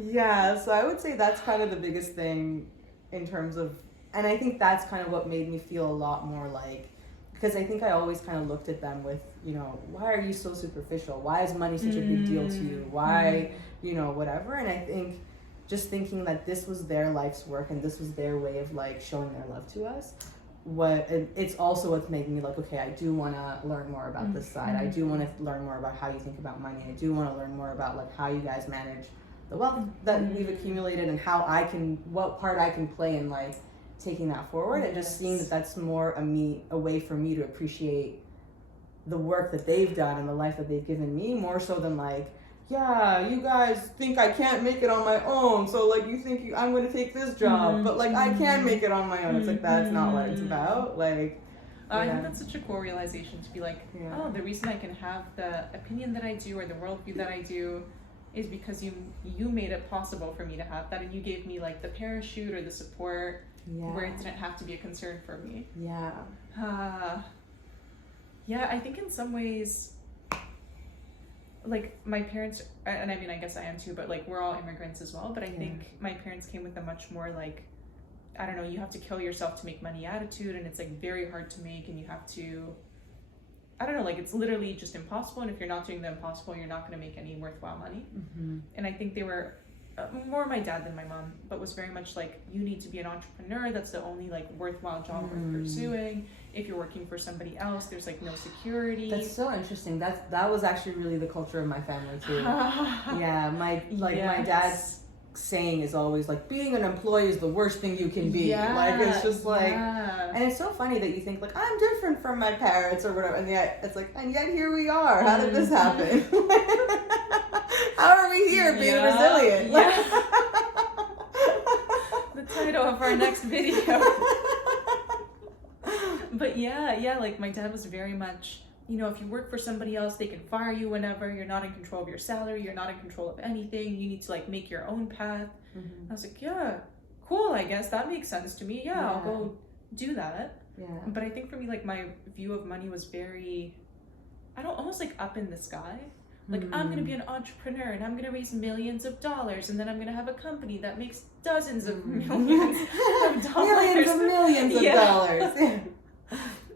yeah, so I would say that's kind of the biggest thing in terms of, and I think that's kind of what made me feel a lot more like, because I think I always kind of looked at them with, you know, why are you so superficial? Why is money such a big deal to you? Why, you know, whatever. And I think just thinking that this was their life's work and this was their way of, like, showing their love to us, it's also what's making me like, okay, I do want to learn more about this side. I do want to learn more about how you think about money. I do want to learn more about, like, how you guys manage the wealth that we've accumulated, and how what part I can play in, like, taking that forward. And just seeing that that's more a way for me to appreciate the work that they've done and the life that they've given me, more so than, like, yeah, you guys think I can't make it on my own, so, like, you think I'm going to take this job, but, like, I can make it on my own. It's like, that's not what it's about. Like, I think that's such a cool realization, to be like, oh, the reason I can have the opinion that I do, or the worldview that I do, is because you made it possible for me to have that, and you gave me, like, the parachute or the support where it didn't have to be a concern for me. Yeah, I think in some ways, like, my parents, and I mean, I guess I am too, but, like, we're all immigrants as well, but I think my parents came with a much more, like, I don't know, you have to kill yourself to make money attitude, and it's, like, very hard to make, and you have to, I don't know, like, it's literally just impossible, and if you're not doing the impossible, you're not going to make any worthwhile money. And I think they were more my dad than my mom, but was very much like, you need to be an entrepreneur. That's the only, like, worthwhile job worth pursuing. If you're working for somebody else, there's, like, no security. That's so interesting. That was actually really the culture of my family too. My dad's saying is always, like, being an employee is the worst thing you can be. Like, it's just like, and it's so funny that you think, like, I'm different from my parents or whatever, and yet it's like, and yet here we are. How did this happen? How are we here being resilient? The title of our next video. But yeah, like, my dad was very much, you know, if you work for somebody else, they can fire you whenever. You're not in control of your salary. You're not in control of anything. You need to, like, make your own path. I was like, yeah, cool, I guess that makes sense to me. Yeah, I'll go do that. But I think for me, like, my view of money was very, almost like up in the sky. Like, I'm going to be an entrepreneur, and I'm going to raise millions of dollars, and then I'm going to have a company that makes dozens of millions of dollars. Millions of dollars.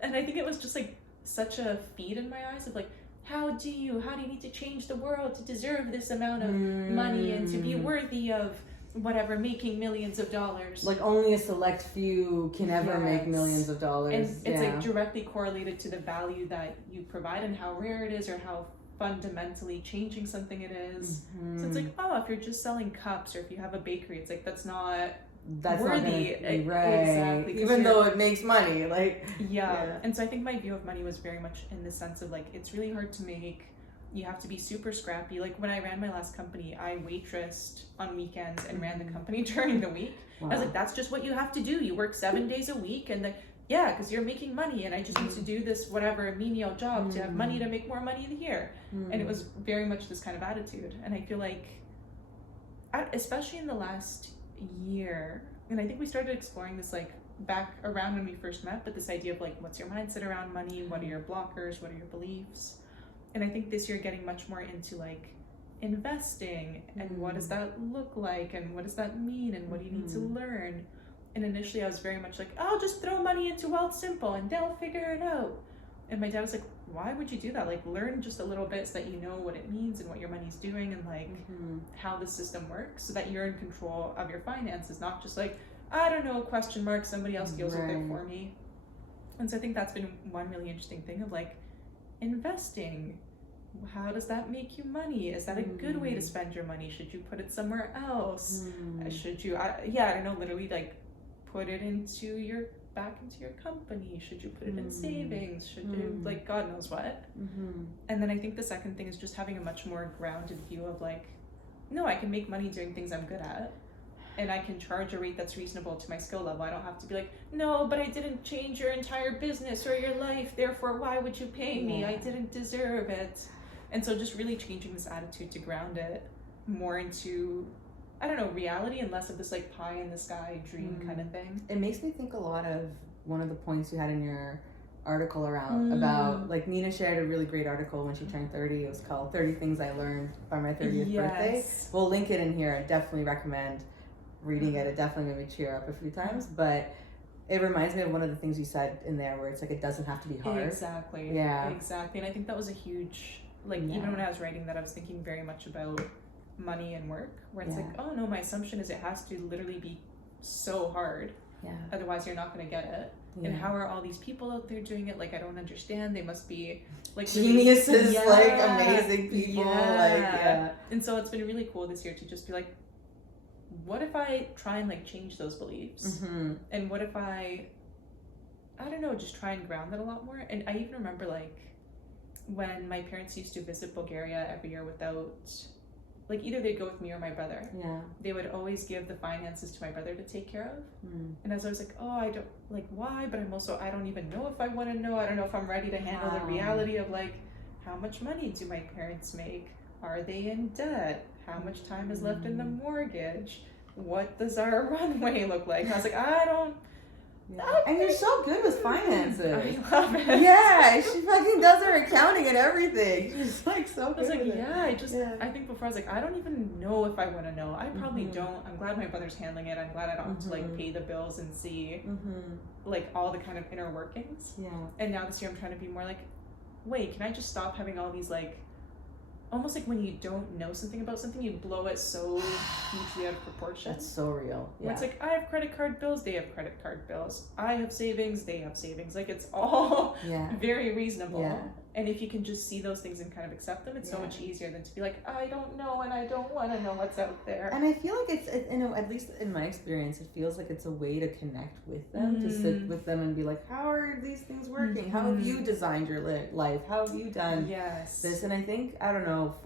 And I think it was just like such a feed in my eyes of like, how do you need to change the world to deserve this amount of money and to be worthy of whatever, making millions of dollars. Like only a select few can ever make millions of dollars. And it's like directly correlated to the value that you provide and how rare it is or how fundamentally changing something it is. So it's like, oh, if you're just selling cups or if you have a bakery, it's like that's not worthy. Not gonna, right. Exactly. Even though it makes money, like And so I think my view of money was very much in the sense of like it's really hard to make. You have to be super scrappy. Like when I ran my last company, I waitressed on weekends and ran the company during the week. Wow. I was like, that's just what you have to do. You work 7 days a week and because you're making money and I just need to do this whatever menial job to have money to make more money in the year. And it was very much this kind of attitude. And I feel like, especially in the last year, and I think we started exploring this like back around when we first met, but this idea of like, what's your mindset around money? What are your blockers? What are your beliefs? And I think this year getting much more into like investing and what does that look like and what does that mean and what do you need to learn. And initially I was very much like, I'll just throw money into Wealth Simple and they'll figure it out. And my dad was like, why would you do that? Like learn just a little bit so that you know what it means and what your money's doing and like how the system works so that you're in control of your finances, not just like, I don't know, question mark, somebody else deals with it for me. And so I think that's been one really interesting thing of like, investing, how does that make you money? Is that a good way to spend your money? Should you put it somewhere else? Should you I don't know, literally like put it back into your company? Should you put it in savings? Should you like God knows what? And then I think the second thing is just having a much more grounded view of like, no, I can make money doing things I'm good at. And I can charge a rate that's reasonable to my skill level. I don't have to be like, no, but I didn't change your entire business or your life, therefore why would you pay me? I didn't deserve it. And so just really changing this attitude to ground it more into, I don't know, reality and less of this like pie in the sky dream kind of thing. It makes me think a lot of one of the points you had in your article around about like Nina shared a really great article when she turned 30. It was called 30 Things I Learned by My 30th Birthday. We'll link it in here. I definitely recommend reading it. It definitely made me cheer up a few times, but it reminds me of one of the things you said in there where it's like it doesn't have to be hard. Exactly. And I think that was a huge even when I was writing that, I was thinking very much about money and work, where it's like, oh no, my assumption is it has to literally be so hard, otherwise you're not going to get it. And how are all these people out there doing it? Like, I don't understand. They must be like geniuses, like amazing people. And so it's been really cool this year to just be like, what if I try and like change those beliefs? And what if I don't know, just try and ground that a lot more. And I even remember like when my parents used to visit Bulgaria every year without, like either they'd go with me or my brother. They would always give the finances to my brother to take care of. And as I was like, oh, I don't, like why? But I'm also, I don't even know if I want to know. I don't know if I'm ready to handle the reality of like, how much money do my parents make? Are they in debt? How much time is left in the mortgage? What does our runway look like? And I was like, I don't. And you're so good with finances. I love it. Yeah, she fucking does her accounting and everything. She's like so good. I was like, I think before I was like, I don't even know if I want to know. I probably don't. I'm glad my brother's handling it. I'm glad I don't have to like pay the bills and see like all the kind of inner workings. And now this year I'm trying to be more like, wait, can I just stop having all these like, almost like when you don't know something about something, you blow it so hugely out of proportion. That's so real. Where it's like, I have credit card bills, they have credit card bills. I have savings, they have savings. Like, it's all very reasonable. And if you can just see those things and kind of accept them, it's so much easier than to be like, I don't know and I don't want to know what's out there. And I feel like it's, at least in my experience, it feels like it's a way to connect with them, to sit with them and be like, how are these things working? How have you designed your life? How have you done this? And I think, I don't know,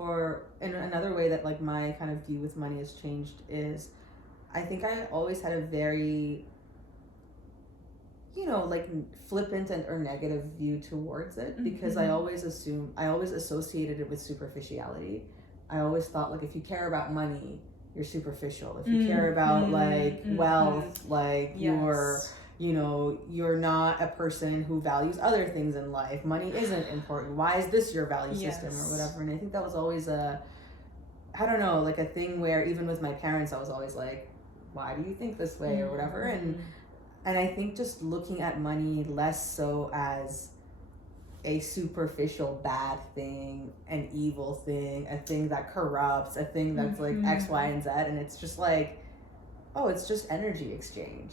in another way that like my kind of view with money has changed is, I think I always had a very, like flippant or negative view towards it, because I always associated it with superficiality. I always thought like, if you care about money, you're superficial. If you care about like wealth, like you're not a person who values other things in life. Money isn't important. Why is this your value system or whatever? And I think that was always I don't know, like a thing where even with my parents, I was always like, why do you think this way or whatever? And And I think just looking at money less so as a superficial bad thing, an evil thing, a thing that corrupts, a thing that's like X, Y, and Z. And it's just like, oh, it's just energy exchange.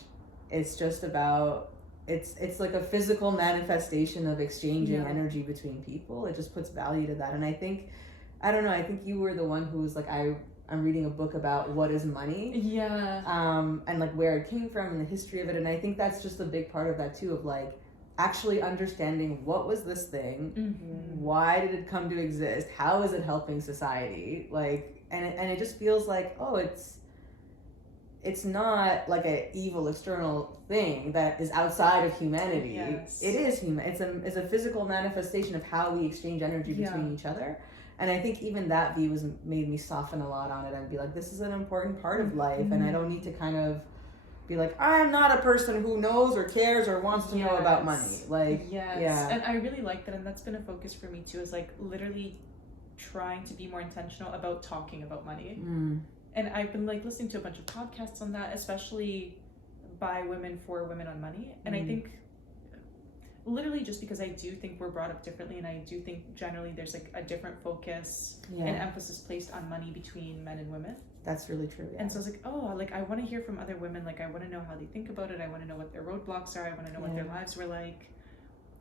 It's just about, it's like a physical manifestation of exchanging energy between people. It just puts value to that. And I think, I don't know, I think you were the one who was like, I'm reading a book about what is money. Yeah. And like where it came from and the history of it. And I think that's just a big part of that too, of like actually understanding what was this thing, why did it come to exist, how is it helping society, like, and it just feels like, oh, it's not like an evil external thing that is outside of humanity. Yes. It is human. It's a physical manifestation of how we exchange energy between each other. And I think even that view made me soften a lot on it and be like, this is an important part of life, and I don't need to kind of be like, I'm not a person who knows or cares or wants to know about money. Like, And I really like that, and that's been a focus for me too, is like literally trying to be more intentional about talking about money. And I've been like listening to a bunch of podcasts on that, especially by women for women on money. And I think literally just because I do think we're brought up differently, and I do think generally there's like a different focus and emphasis placed on money between men and women. That's really true. And so I was like, oh, like I want to hear from other women. Like I want to know how they think about it. I want to know what their roadblocks are. I want to know what their lives were like.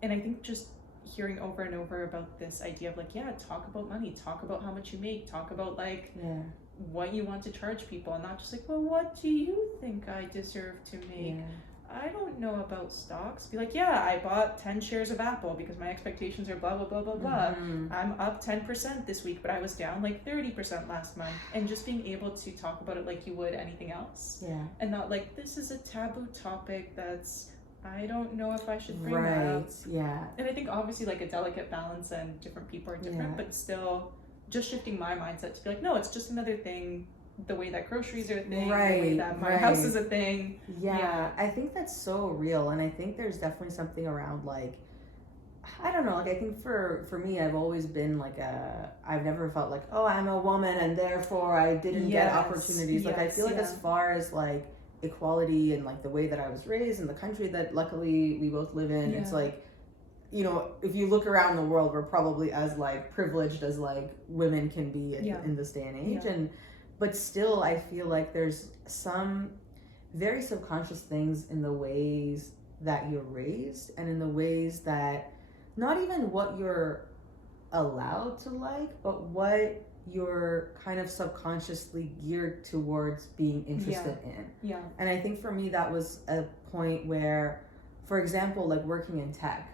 And I think just hearing over and over about this idea of like, talk about money, talk about how much you make, talk about like what you want to charge people, and not just like, well, what do you think I deserve to make? I don't know about stocks. Be like, I bought 10 shares of Apple because my expectations are blah, blah, blah, blah, blah. I'm up 10% this week, but I was down like 30% last month. And just being able to talk about it like you would anything else. And not like, this is a taboo topic that's, I don't know if I should bring that up. And I think obviously like a delicate balance, and different people are different, but still just shifting my mindset to be like, no, it's just another thing. The way that groceries are a thing, the way that my house is a thing. I think that's so real, and I think there's definitely something around like, I don't know, like I think for me, I've always been like I've never felt like, oh, I'm a woman and therefore I didn't get opportunities. Like I feel like as far as like equality and like the way that I was raised in the country that luckily we both live in, it's like, you know, if you look around the world, we're probably as like privileged as like women can be in this day and age. But still, I feel like there's some very subconscious things in the ways that you're raised, and in the ways that not even what you're allowed to like, but what you're kind of subconsciously geared towards being interested in. And I think for me, that was a point where, for example, like working in tech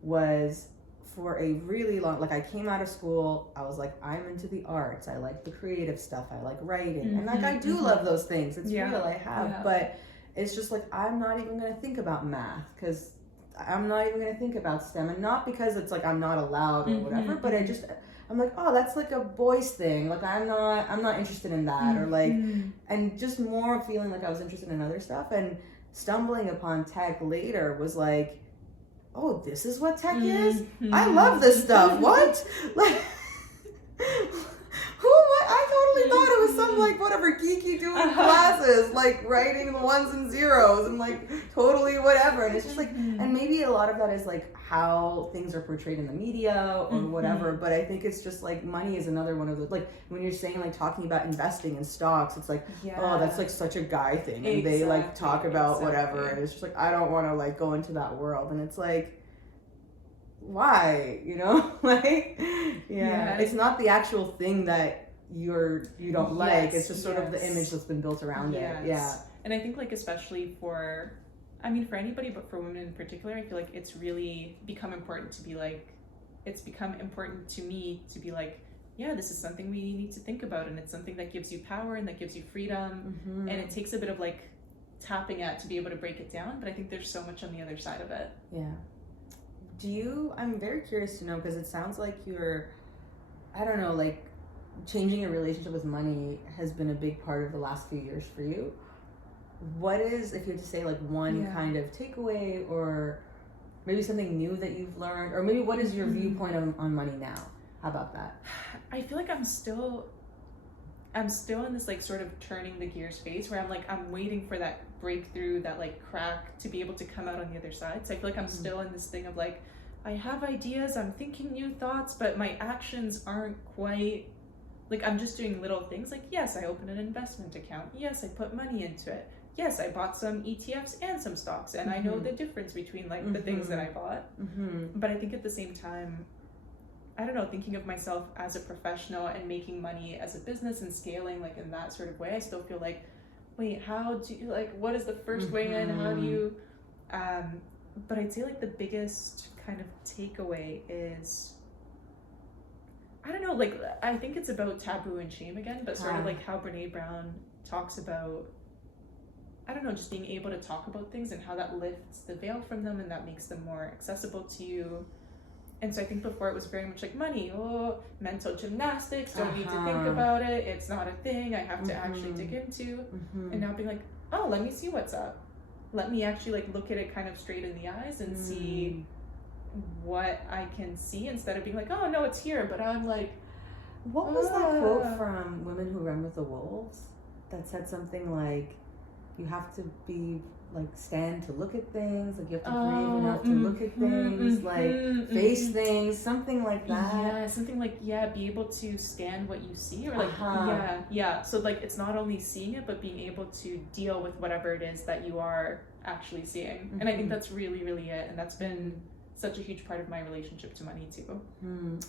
was for a really long, like I came out of school, I was like, I'm into the arts, I like the creative stuff, I like writing, and like I do love those things, it's real, I have, but it's just like, I'm not even going to think about math, because I'm not even going to think about STEM, and not because it's like I'm not allowed or whatever, but I'm like, oh, that's like a boys thing, like I'm not interested in that, or like, and just more feeling like I was interested in other stuff, and stumbling upon tech later was like, oh, this is what tech is? I love this stuff. What? Like, I totally thought it was some, like, whatever, geeky doing classes, like, writing the ones and zeros, and, like, totally whatever. And it's just, like, and maybe a lot of that is, like, how things are portrayed in the media or whatever, but I think it's just, like, money is another one of those, like, when you're saying, like, talking about investing in stocks, it's like, oh, that's, like, such a guy thing, and they, like, talk about whatever, and it's just, like, I don't want to, like, go into that world, and it's, like, why, you know? Like, it's not the actual thing that you don't like, it's just sort of the image that's been built around it. And I think like especially for anybody, but for women in particular, I feel like it's really become important to be like, it's become important to me to be like, this is something we need to think about, and it's something that gives you power and that gives you freedom, and it takes a bit of like tapping at to be able to break it down, but I think there's so much on the other side of it. I'm very curious to know, because it sounds like you're, I don't know, like changing your relationship with money has been a big part of the last few years for you. What is, if you had to say like one kind of takeaway, or maybe something new that you've learned, or maybe what is your viewpoint on money now? How about that? I feel like I'm still in this like sort of turning the gears phase where I'm like, I'm waiting for that breakthrough, that like crack to be able to come out on the other side. So I feel like I'm still in this thing of like, I have ideas, I'm thinking new thoughts, but my actions aren't quite, like I'm just doing little things. Like, yes, I opened an investment account. Yes, I put money into it. Yes, I bought some ETFs and some stocks, and I know the difference between like the things that I bought. But I think at the same time, I don't know, thinking of myself as a professional and making money as a business and scaling like in that sort of way, I still feel like, wait, how do you, like, what is the first way in? How do you, but I'd say like the biggest kind of takeaway is, I don't know, like, I think it's about taboo and shame again, but sort of like how Brene Brown talks about, I don't know, just being able to talk about things and how that lifts the veil from them and that makes them more accessible to you. And so I think before it was very much like money, mental gymnastics, don't need to think about it, it's not a thing I have to actually dig into. And now being like, oh, let me see what's up. Let me actually like look at it kind of straight in the eyes and see what I can see, instead of being like, oh no, it's here, but I'm like, what was that quote from Women Who Run with the Wolves that said something like, you have to be like stand to look at things, like you have to brave enough to look at things, like face things, something like that. Yeah, something like, be able to stand what you see, or like so like it's not only seeing it, but being able to deal with whatever it is that you are actually seeing. And I think that's really, really it, and that's been such a huge part of my relationship to money too.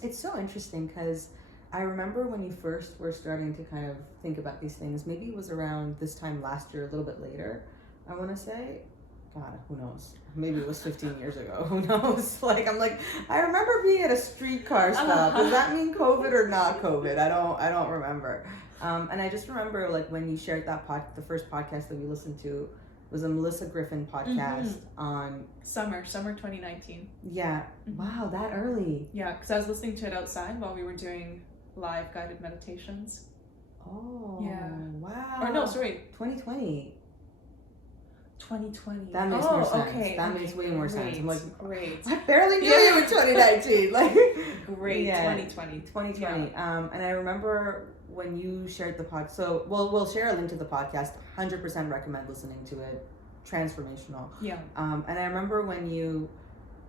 It's so interesting because I remember when you first were starting to kind of think about these things, maybe it was around this time last year, a little bit later, I want to say. God, who knows? Maybe it was 15 years ago. Who knows? Like, I'm like, I remember being at a streetcar stop. Does that mean COVID or not COVID? I don't remember. And I just remember like when you shared that the first podcast that we listened to was a Melissa Griffin podcast on summer 2019. Yeah. Wow, that early. Yeah, because I was listening to it outside while we were doing live guided meditations. Oh. Yeah. Wow. Or no, sorry. 2020. 2020. That makes more sense. Okay. That makes way more sense. I'm like, great. I barely knew you in 2019. Like, great. Yeah. 2020. Yeah. And I remember when you shared the pod. So, we'll share a link to the podcast. 100% recommend listening to it. Transformational. Yeah. And I remember when you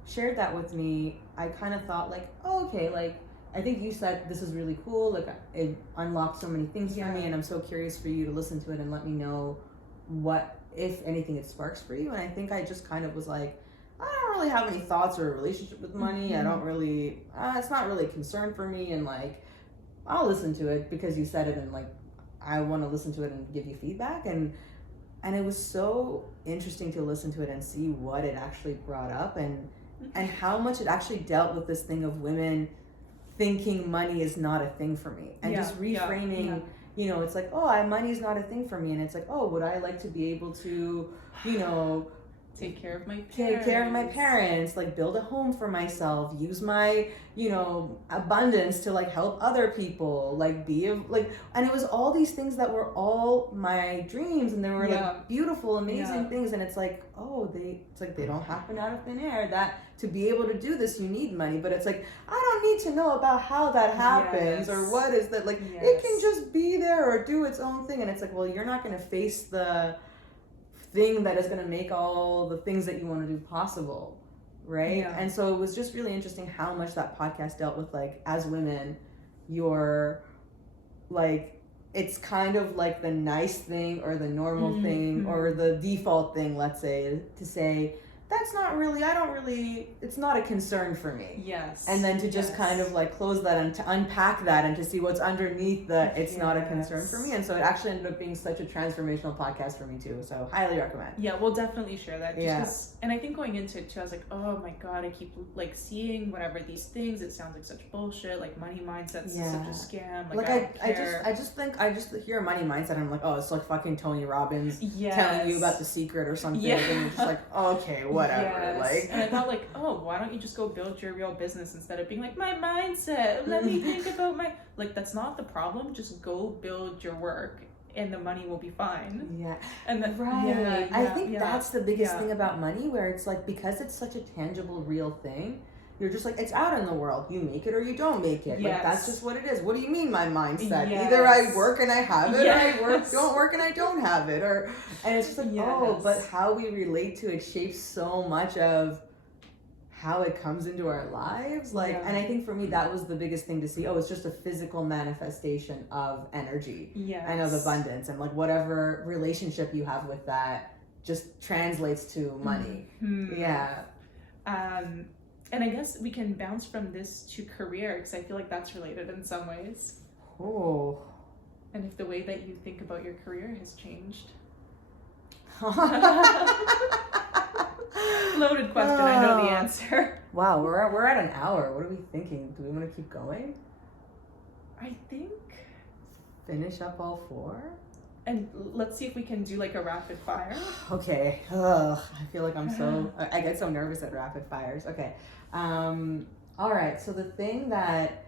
shared that with me, I kind of thought like, oh, okay, like, I think you said this is really cool. Like, it unlocked so many things for me, and I'm so curious for you to listen to it and let me know what, if anything, it sparks for you. And I think I just kind of was like, I don't really have any thoughts or a relationship with money. I don't really, it's not really a concern for me. And like, I'll listen to it because you said it, and like, I want to listen to it and give you feedback. And it was so interesting to listen to it and see what it actually brought up, and how much it actually dealt with this thing of women thinking money is not a thing for me, and just reframing. You know, it's like, oh, money's not a thing for me, and it's like, oh, would I like to be able to, you know, take care of my parents, like build a home for myself, use my, you know, abundance to like help other people, like and it was all these things that were all my dreams, and they were like beautiful, amazing things, and it's like, oh, they don't happen out of thin air. That to be able to do this, you need money, but it's like, I don't need to know about how that happens or what is that, like, it can just be there or do its own thing. And it's like, well, you're not going to face the thing that is going to make all the things that you want to do possible, right? And so it was just really interesting how much that podcast dealt with, like, as women, you're like, it's kind of like the nice thing or the normal thing or the default thing, let's say, to say, that's not really, it's not a concern for me. Yes. And then to just kind of like close that and to unpack that and to see what's underneath the, it's not a concern for me. And so it actually ended up being such a transformational podcast for me too. So highly recommend. Yeah, we'll definitely share that. And I think going into it too, I was like, oh my God, I keep like seeing whatever these things, it sounds like such bullshit, like money mindset's such a scam. Like I just hear money mindset and I'm like, oh, it's like fucking Tony Robbins telling you about The Secret or something. And you're just like, okay, whatever. Like, and I thought like, oh, why don't you just go build your real business instead of being like, my mindset, let me think about my, like, that's not the problem. Just go build your work and the money will be fine. Yeah. And then I think that's the biggest thing about money, where it's like, because it's such a tangible, real thing, you're just like, it's out in the world. You make it or you don't make it. Like, that's just what it is. What do you mean my mindset? Either I work and I have it, or I don't work and I don't have it. And it's just like, oh, but how we relate to it shapes so much of how it comes into our lives. Like, and I think for me, that was the biggest thing to see. Oh, it's just a physical manifestation of energy and of abundance, and like whatever relationship you have with that just translates to money. Yeah. And I guess we can bounce from this to career, because I feel like that's related in some ways. Oh. And if the way that you think about your career has changed. Loaded question, I know the answer. Wow, we're at an hour. What are we thinking? Do we want to keep going? I think. Finish up all 4? And let's see if we can do like a rapid fire. Okay. Ugh, I feel like I get so nervous at rapid fires. Okay. All right. So the thing that,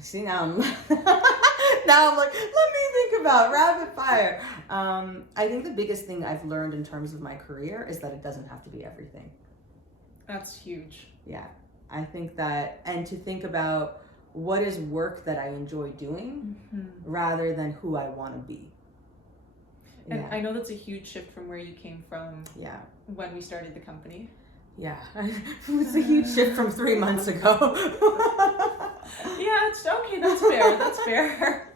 see now I'm, now I'm like, let me think about rapid fire. I think the biggest thing I've learned in terms of my career is that it doesn't have to be everything. That's huge. Yeah. I think that, and to think about what is work that I enjoy doing rather than who I want to be. And I know that's a huge shift from where you came from when we started the company. Yeah. It's a huge shift from 3 months ago. Yeah, it's okay. That's fair. That's fair.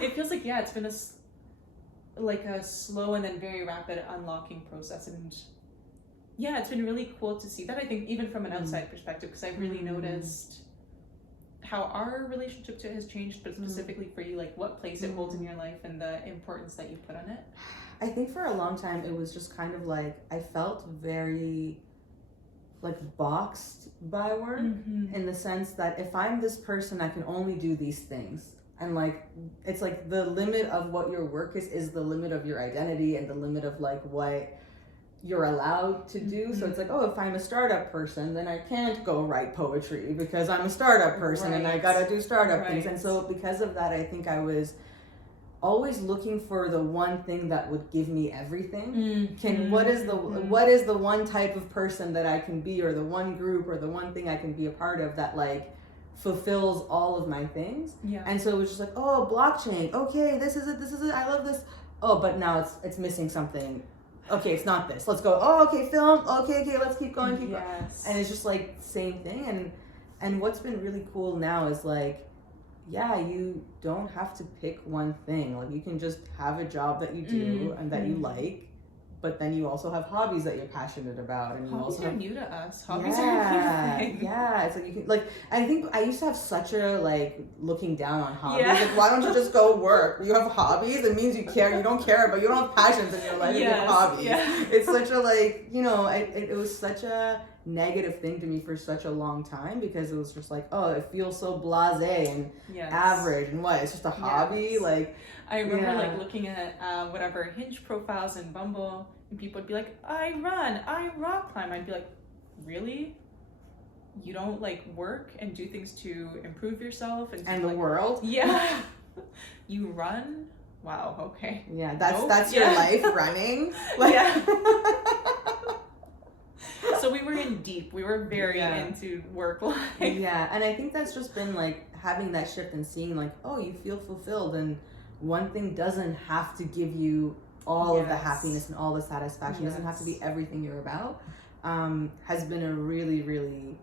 It feels like, it's been a slow and then very rapid unlocking process. And it's been really cool to see that, I think, even from an outside perspective, because I've really noticed how our relationship to it has changed, but specifically for you, like what place it holds in your life and the importance that you put on it. I think for a long time it was just kind of like, I felt very like boxed by work in the sense that if I'm this person, I can only do these things. And like, it's like the limit of what your work is the limit of your identity and the limit of like what you're allowed to do. So it's like, oh, if I'm a startup person, then I can't go write poetry because I'm a startup person and I gotta do startup things. And so because of that, I think I was always looking for the one thing that would give me everything. What is the one type of person that I can be, or the one group or the one thing I can be a part of that like fulfills all of my things. And so it was just like, oh, blockchain, okay, this is it, I love this. Oh, but now it's missing something. Okay, it's not this. Let's go. Oh, okay, film. Okay, let's keep going, keep going. And it's just like same thing. And what's been really cool now is like, you don't have to pick one thing. Like you can just have a job that you do and that you like, but then you also have hobbies that you're passionate about, and you hobbies also are new to us. Hobbies are a new thing. It's like you can like. I think I used to have such a like looking down on hobbies. Like, why don't you just go work? You have hobbies. It means you care. You don't care, but you don't have passions in your life. You have hobbies. It's such a like it was such a negative thing to me for such a long time, because it was just like, oh, it feels so blasé and average, and what, it's just a hobby. Like I remember like looking at whatever Hinge profiles and Bumble, and people would be like, I run, I rock climb. I'd be like, really? You don't like work and do things to improve yourself and the world? Yeah. You run? Wow, okay. Yeah, that's your life, running? Like, So we were in deep. We were very into work life. Yeah, and I think that's just been like having that shift and seeing like, oh, you feel fulfilled, and one thing doesn't have to give you all of the happiness and all the satisfaction. It doesn't have to be everything you're about. Has been a really, really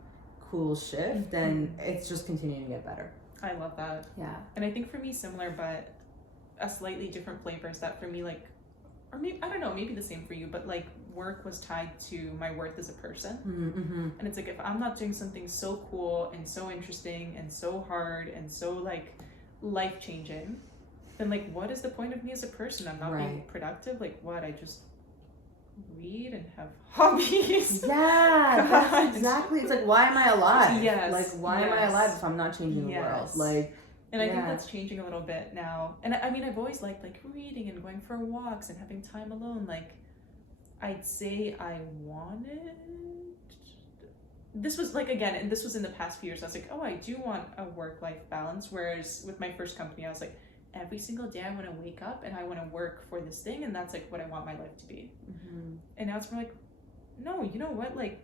cool shift, and it's just continuing to get better. I love that. Yeah. And I think for me, similar, but a slightly different flavor is that for me, like, or maybe, I don't know, maybe the same for you, but like work was tied to my worth as a person. And it's like, if I'm not doing something so cool and so interesting and so hard and so like life-changing, then like, what is the point of me as a person? I'm not being productive. Like, what? I just read and have hobbies. Yeah, that's exactly. It's like, why am I alive? Like, why am I alive if I'm not changing the world? Like, and I think that's changing a little bit now. And I mean, I've always liked like reading and going for walks and having time alone. Like, I'd say I wanted. This was like, again, and this was in the past few years. I was like, oh, I do want a work-life balance. Whereas with my first company, I was like, every single day I want to wake up and I want to work for this thing, and that's like what I want my life to be. And now it's more like, no, you know what? Like,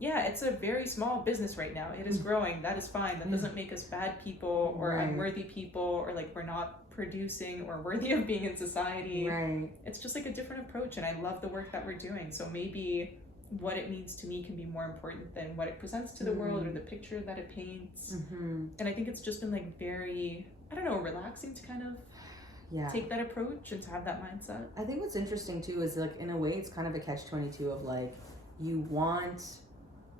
yeah, it's a very small business right now. It is growing. That is fine. That doesn't make us bad people or unworthy people, or like we're not producing or worthy of being in society. Right. It's just like a different approach, and I love the work that we're doing. So maybe what it means to me can be more important than what it presents to the world or the picture that it paints. And I think it's just been like very, I don't know, relaxing to kind of take that approach and to have that mindset. I think what's interesting too is like in a way it's kind of a catch-22 of like you want,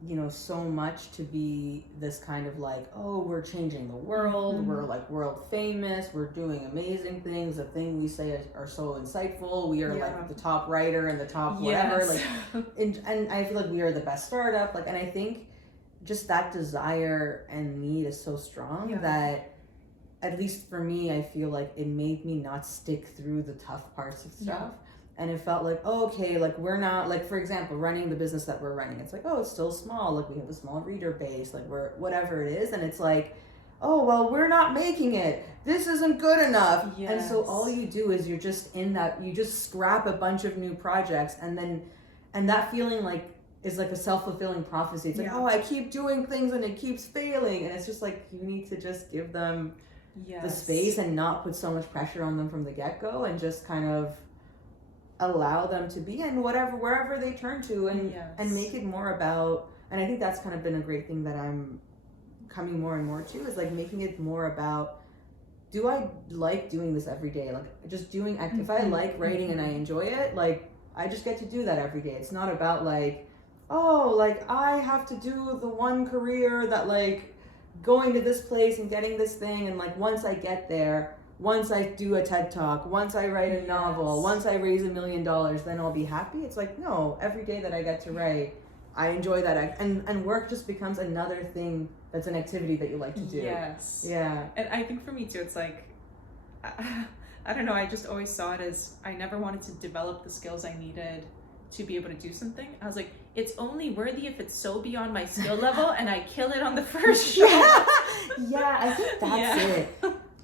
you know, so much to be this kind of like, oh, we're changing the world, we're like world famous, we're doing amazing things, the thing we say are so insightful, we are like the top writer and the top whatever, like and I feel like we are the best startup, like, and I think just that desire and need is so strong that at least for me, I feel like it made me not stick through the tough parts of stuff. And it felt like, oh, okay, like we're not, like, for example, running the business that we're running. It's like, oh, it's still small. Like, we have a small reader base. Like, we're, whatever it is. And it's like, oh, well, we're not making it. This isn't good enough. And so all you do is you're just in that, you just scrap a bunch of new projects. And then, and that feeling like, is like a self-fulfilling prophecy. It's like, oh, I keep doing things and it keeps failing. And it's just like, you need to just give them the space and not put so much pressure on them from the get-go and just kind of allow them to be in whatever, wherever they turn to, and make it more about, and I think that's kind of been a great thing that I'm coming more and more to, is like making it more about, do I like doing this every day? Like just doing, if I like writing and I enjoy it, like I just get to do that every day. It's not about like, oh, like I have to do the one career that like going to this place and getting this thing, and like once I get there, once I do a TED Talk, once I write a novel, once I raise $1 million, then I'll be happy. It's like, no, every day that I get to write, I enjoy that. And work just becomes another thing that's an activity that you like to do. Yes. Yeah. And I think for me too, it's like, I don't know, I just always saw it as I never wanted to develop the skills I needed to be able to do something. I was like, it's only worthy if it's so beyond my skill level and I kill it on the first shot. Yeah, I think that's it.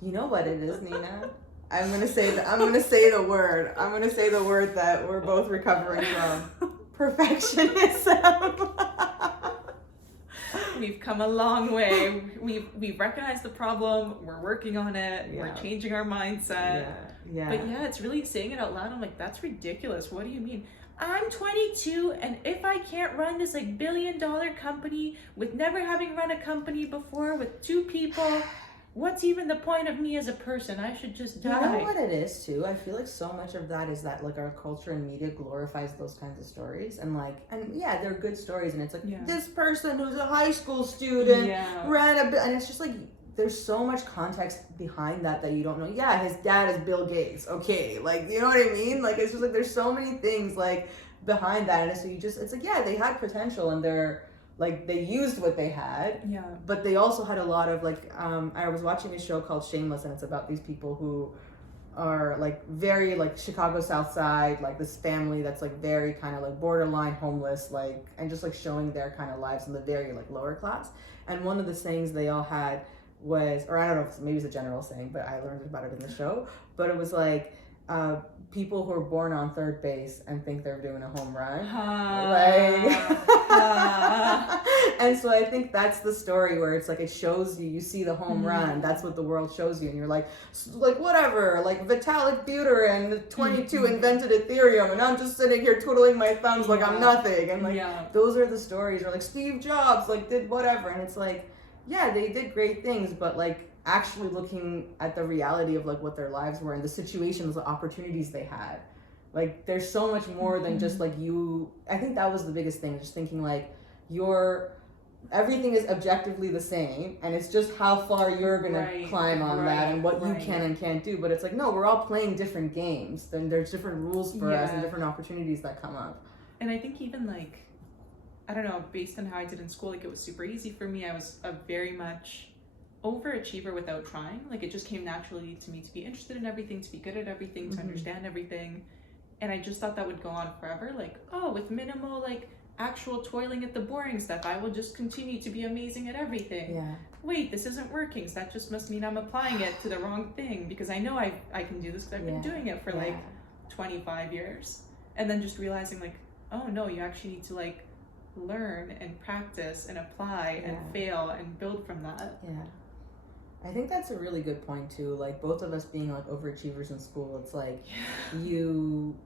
You know what it is, Nina? I'm gonna say the word. I'm gonna say the word that we're both recovering from. Perfectionism. We've come a long way. We've recognized the problem. We're working on it. We're changing our mindset. Yeah. But it's really saying it out loud. I'm like, that's ridiculous. What do you mean? I'm 22, and if I can't run this like $1 billion company with never having run a company before with 2 people, what's even the point of me as a person? I should just die. You know what it is too? I feel like so much of that is that like our culture and media glorifies those kinds of stories, and they're good stories, and it's like this person who's a high school student ran a bit, and it's just like there's so much context behind that you don't know. Yeah, his dad is Bill Gates. Okay, like you know what I mean? Like it's just like there's so many things like behind that, and so it's like they had potential, and they're like they used what they had, but they also had a lot of like I was watching a show called Shameless, and it's about these people who are like very like Chicago South Side, like this family that's like very kind of like borderline homeless, like, and just like showing their kind of lives in the very like lower class. And one of the sayings they all had was, or I don't know if maybe it's a general saying, but I learned about it in the show, but it was like people who are born on third base and think they're doing a home run. And so I think that's the story where it's like it shows you see the home run. That's what the world shows you, and you're like whatever, like Vitalik Buterin 22 invented Ethereum, and I'm just sitting here twiddling my thumbs like I'm nothing, and like those are the stories. Or like Steve Jobs like did whatever, and it's like they did great things, but like actually looking at the reality of like what their lives were and the situations, the opportunities they had, like there's so much more than just like you. I think that was the biggest thing, just thinking like everything is objectively the same, and it's just how far you're gonna climb on that and what you can and can't do. But it's like, no, we're all playing different games, then there's different rules for us and different opportunities that come up. And I think even like, I don't know, based on how I did in school, like it was super easy for me. I was a very much overachiever without trying. Like it just came naturally to me to be interested in everything, to be good at everything, to understand everything. And I just thought that would go on forever. Like, oh, with minimal like actual toiling at the boring stuff, I will just continue to be amazing at everything. Wait, this isn't working, so that just must mean I'm applying it to the wrong thing, because I know I can do this because I've been doing it for like 25 years. And then just realizing like, oh no, you actually need to like learn and practice and apply and fail and build from that. Yeah. I think that's a really good point too. Like both of us being like overachievers in school, it's like you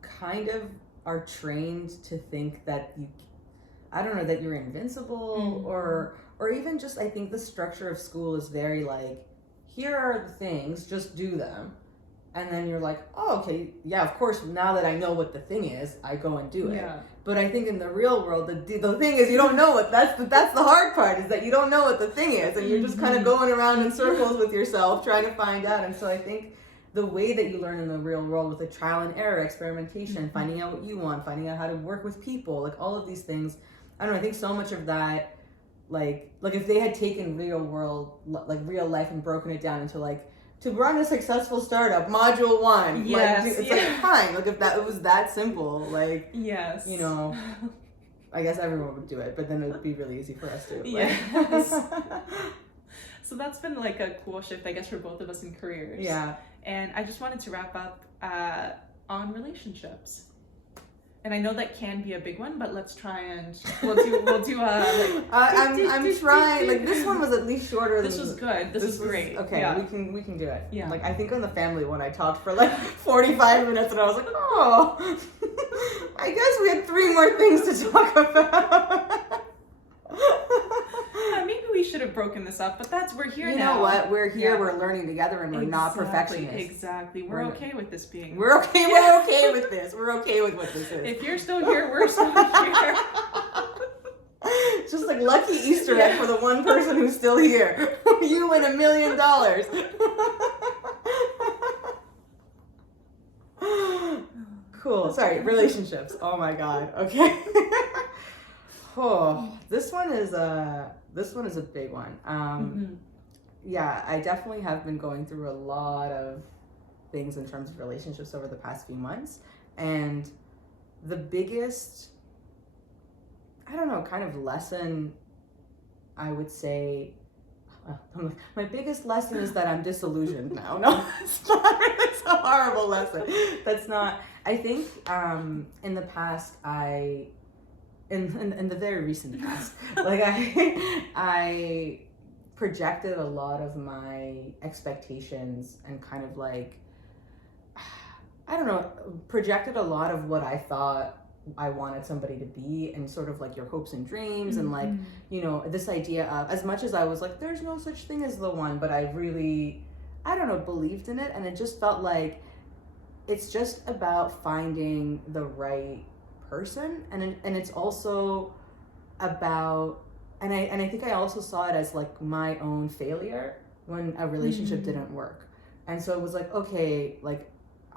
kind of are trained to think that that you're invincible, or even just, I think the structure of school is very like, here are the things, just do them. And then you're like, oh, okay, yeah, of course, now that I know what the thing is, I go and do it. Yeah. But I think in the real world, the thing is, you don't know what, that's the hard part, is that you don't know what the thing is, and you're just kind of going around in circles with yourself, trying to find out. And so I think the way that you learn in the real world with the trial and error, experimentation, finding out what you want, finding out how to work with people, like all of these things, I don't know, I think so much of that, like if they had taken real world, like real life, and broken it down into like, to run a successful startup, module 1. Yes, like, it's like, fine. Like, if it was that simple, like, yes, you know, I guess everyone would do it, but then it would be really easy for us to. Like. Yes. So that's been like a cool shift, I guess, for both of us in careers. Yeah. And I just wanted to wrap up on relationships. And I know that can be a big one, but let's try and we'll do like. I'm trying. Like, this one was at least shorter. This was good. This was great. Okay, yeah. we can do it. Yeah. Like, I think on the family one I talked for like 45 minutes, and I was like, oh, I guess we had 3 more things to talk about. Maybe we should have broken this up, but we're here now. You know what? We're here. Yeah. We're learning together, and we're not perfectionists. Exactly. We're okay with this being. We're okay. We're okay with this. We're okay with what this is. If you're still here, we're still here. It's just like lucky Easter egg for the one person who's still here. You win $1 million. Cool. Sorry. Relationships. Oh my God. Okay. Oh, this one is a big one. Yeah, I definitely have been going through a lot of things in terms of relationships over the past few months, and the biggest, I don't know, kind of lesson, I would say, my biggest lesson is that I'm disillusioned now. No, it's not. It's a horrible lesson. That's not. I think in the past, in the very recent past, like I projected a lot of my expectations and kind of like, I don't know, projected a lot of what I thought I wanted somebody to be, and sort of like your hopes and dreams, and like, you know, this idea of, as much as I was like, there's no such thing as the one, but I really, I don't know, believed in it, and it just felt like it's just about finding the right person, and it's also about, and I think I also saw it as like my own failure when a relationship didn't work. And so it was like, okay, like,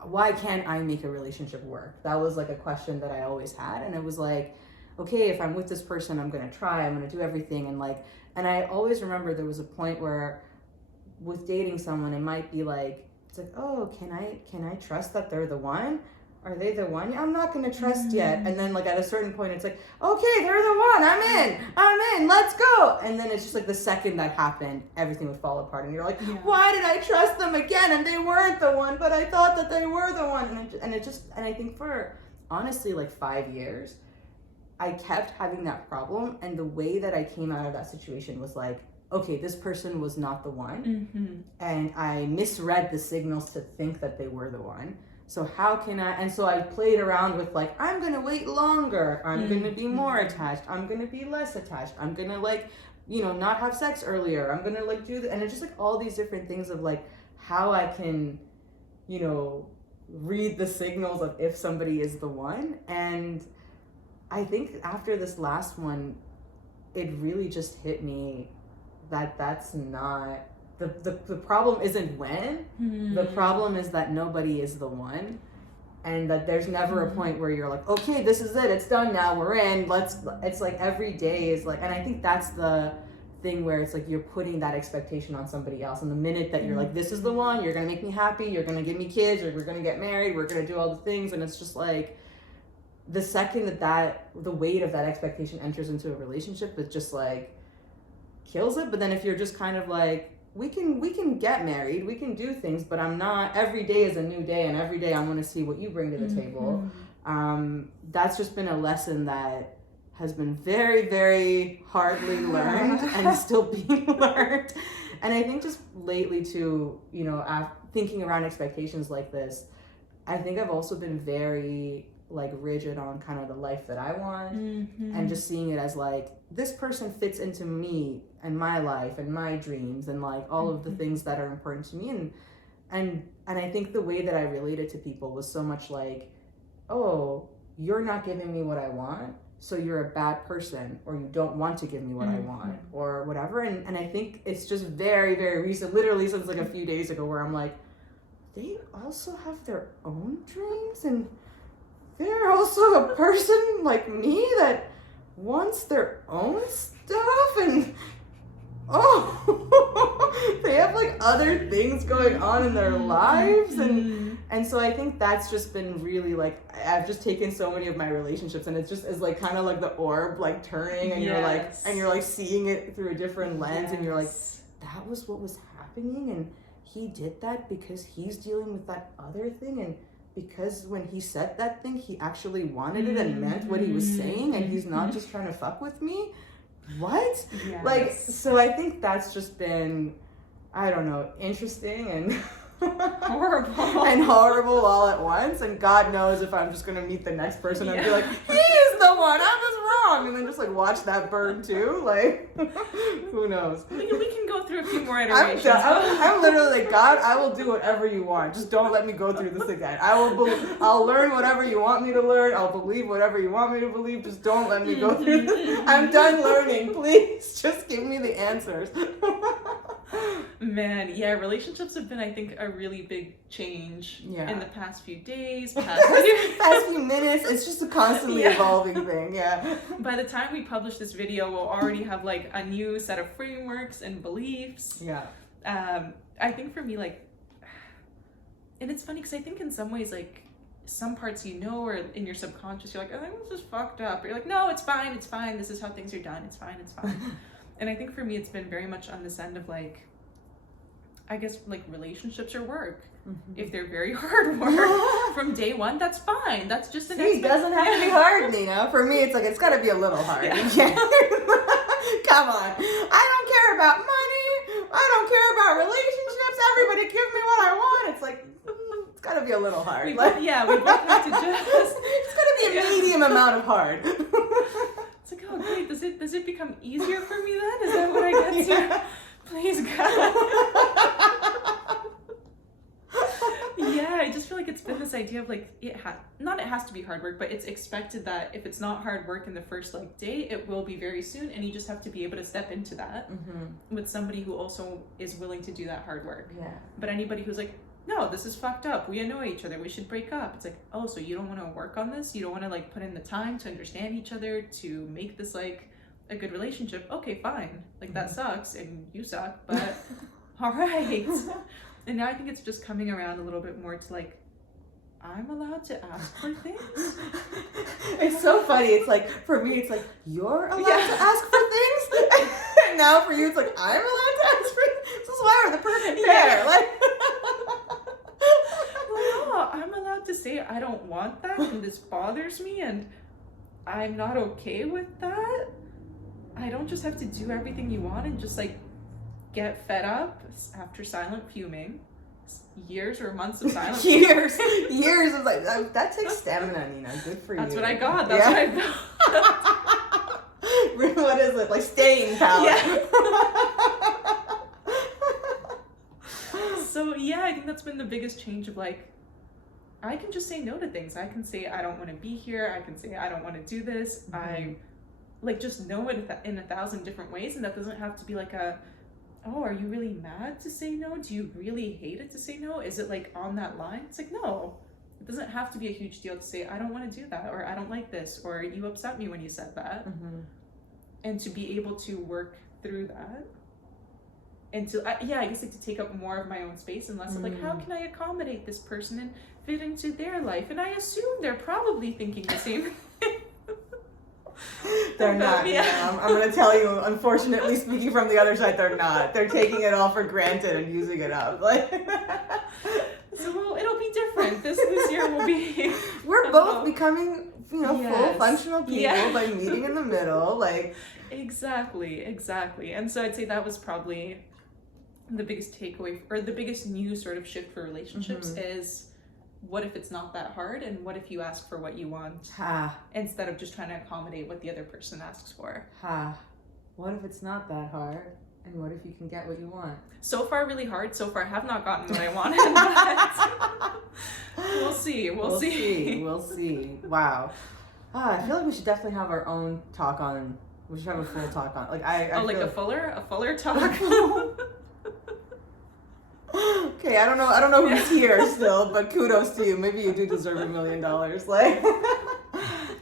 why can't I make a relationship work? That was like a question that I always had. And it was like, okay, if I'm with this person, I'm gonna try, I'm gonna do everything. And like, and I always remember there was a point where with dating someone, it might be like, it's like, oh, can I trust that they're the one? Are they the one? I'm not gonna trust yet. And then like at a certain point, it's like, okay, they're the one. I'm in. Let's go. And then it's just like the second that happened, everything would fall apart, and you're like, why did I trust them again? And they weren't the one, but I thought that they were the one. And I think for honestly like 5 years, I kept having that problem. And the way that I came out of that situation was like, okay, this person was not the one, and I misread the signals to think that they were the one. So how can I, and so I played around with like, I'm going to wait longer. I'm going to be more attached. I'm going to be less attached. I'm going to like, you know, not have sex earlier. I'm going to like do that. And it's just like all these different things of like how I can, you know, read the signals of if somebody is the one. And I think after this last one, it really just hit me that that's not, the problem isn't when, the problem is that nobody is the one, and that there's never a point where you're like, okay, this is it, it's done now, we're in, it's like every day is like, and I think that's the thing where it's like you're putting that expectation on somebody else, and the minute that you're like, this is the one, you're gonna make me happy, you're gonna give me kids, or we're gonna get married, we're gonna do all the things, and it's just like, the second that the weight of that expectation enters into a relationship, it just like kills it. But then if you're just kind of like, we can get married, we can do things, but I'm not, every day is a new day, and every day I want to see what you bring to the table. That's just been a lesson that has been very, very hardly learned and is still being learned. And I think just lately too, you know, thinking around expectations like this, I think I've also been very like rigid on kind of the life that I want, and just seeing it as like, this person fits into me and my life and my dreams and like all of the things that are important to me. And I think the way that I related to people was so much like, oh, you're not giving me what I want, so you're a bad person, or you don't want to give me what I want, or whatever. And I think it's just very, very recent, literally since like a few days ago, where I'm like, they also have their own dreams, and they're also a person like me that wants their own stuff, and they have like other things going on in their lives. And so I think that's just been really like, I've just taken so many of my relationships, and it's just is like kind of like the orb like turning, and you're like seeing it through a different lens, and you're like, that was what was happening, and he did that because he's dealing with that other thing, and because when he said that thing, he actually wanted it and meant what he was saying, and he's not just trying to fuck with me. What? Like, so I think that's just been, I don't know, interesting and horrible all at once. And God knows if I'm just gonna meet the next person and be like, he's the one, I was wrong, and then just like watch that burn too. Like, who knows? We can go through a few more iterations. I'm literally like, God, I will do whatever you want. Just don't let me go through this again. I'll learn whatever you want me to learn. I'll believe whatever you want me to believe. Just don't let me go through this. I'm done learning. Please, just give me the answers. Man, yeah, relationships have been, I think, a really big change in the past few days, past few minutes. It's just a constantly evolving thing, By the time we publish this video, we'll already have like a new set of frameworks and beliefs. I think for me, like, and it's funny because I think in some ways, like, some parts you know, or in your subconscious, you're like, oh, this is fucked up. Or you're like, no, it's fine, this is how things are done, it's fine. And I think for me, it's been very much on this end of like, I guess like relationships or work. If they're very hard work from day one, that's fine. That's just an it doesn't have to be hard, Nina. For me, it's like, it's got to be a little hard. Come on. I don't care about money. I don't care about relationships. Everybody give me what I want. It's like, it's got to be a little hard. We both have to just... It's got to be a medium amount of hard. It's like, oh great, does it become easier for me then? Is that what I get to? Please God. I just feel like it's been this idea of like, it has to be hard work, but it's expected that if it's not hard work in the first like day, it will be very soon, and you just have to be able to step into that with somebody who also is willing to do that hard work. But anybody who's like, no, this is fucked up, we annoy each other, we should break up. It's like, oh, so you don't want to work on this? You don't want to like put in the time to understand each other, to make this like a good relationship? Okay, fine. Like that sucks and you suck, but all right. And now I think it's just coming around a little bit more to like, I'm allowed to ask for things. It's so funny. It's like, for me, it's like, you're allowed to ask for things. And now for you, it's like, I'm allowed to ask for things. This is why we're the perfect pair. Like, no, I'm allowed to say I don't want that, and this bothers me, and I'm not okay with that. I don't just have to do everything you want and just like get fed up after silent fuming. Years or months of silence. years of like, that takes stamina, Nina. Good for you. That's what I got. That's what I got. What is it? Like staying power. So I think that's been the biggest change of like, I can just say no to things. I can say I don't want to be here. I can say I don't want to do this. I like just know it in 1,000 different ways, and that doesn't have to be like a, oh, are you really mad to say no? Do you really hate it to say no? Is it like on that line? It's like, no, it doesn't have to be a huge deal to say, I don't want to do that, or I don't like this, or you upset me when you said that. And to be able to work through that. And to, I guess like to take up more of my own space and less of like, how can I accommodate this person and fit into their life? And I assume they're probably thinking the same thing. They're not. I'm going to tell you, unfortunately, speaking from the other side, they're not. They're taking it all for granted and using it up. Like, so it'll be different. This year will be. We're both becoming full functional people by meeting in the middle, like. Exactly. And so I'd say that was probably the biggest takeaway, or the biggest new sort of shift for relationships is, what if it's not that hard, and what if you ask for what you want instead of just trying to accommodate what the other person asks for? What if it's not that hard, and what if you can get what you want? So far really hard. So far I have not gotten what I wanted, but we'll see. We'll see. Wow. I feel like we should definitely have our own talk on. We should have a full talk on, like a fuller talk. Okay, I don't know who's here still, but kudos to you. Maybe you do deserve $1 million. Like,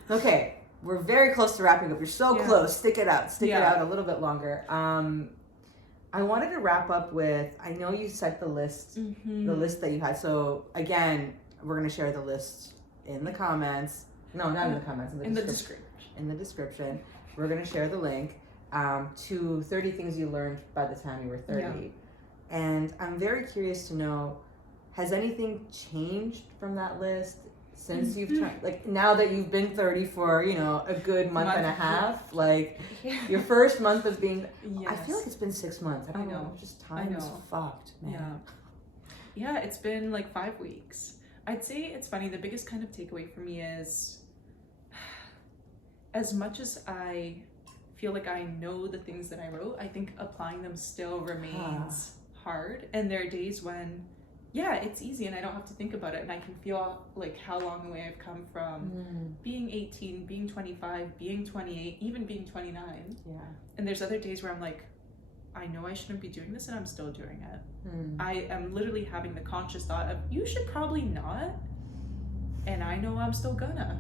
okay, we're very close to wrapping up. You're so close. Stick it out a little bit longer. I wanted to wrap up with, I know you set the list, the list that you had. So again, we're gonna share the list in the comments. No, not in the comments. In the description. We're gonna share the link to 30 things you learned by the time you were 30. Yeah. And I'm very curious to know, has anything changed from that list since you've tried, like now that you've been 30 for, a good month and a half, like your first month of being, I feel like it's been 6 months. I don't know. Just time is fucked, man. Yeah, it's been like 5 weeks. I'd say it's funny. The biggest kind of takeaway for me is, as much as I feel like I know the things that I wrote, I think applying them still remains hard. And there are days when, it's easy and I don't have to think about it, and I can feel like how long away I've come from being 18, being 25, being 28, even being 29. Yeah. And there's other days where I'm like, I know I shouldn't be doing this, and I'm still doing it. I am literally having the conscious thought of, you should probably not, and I know I'm still gonna.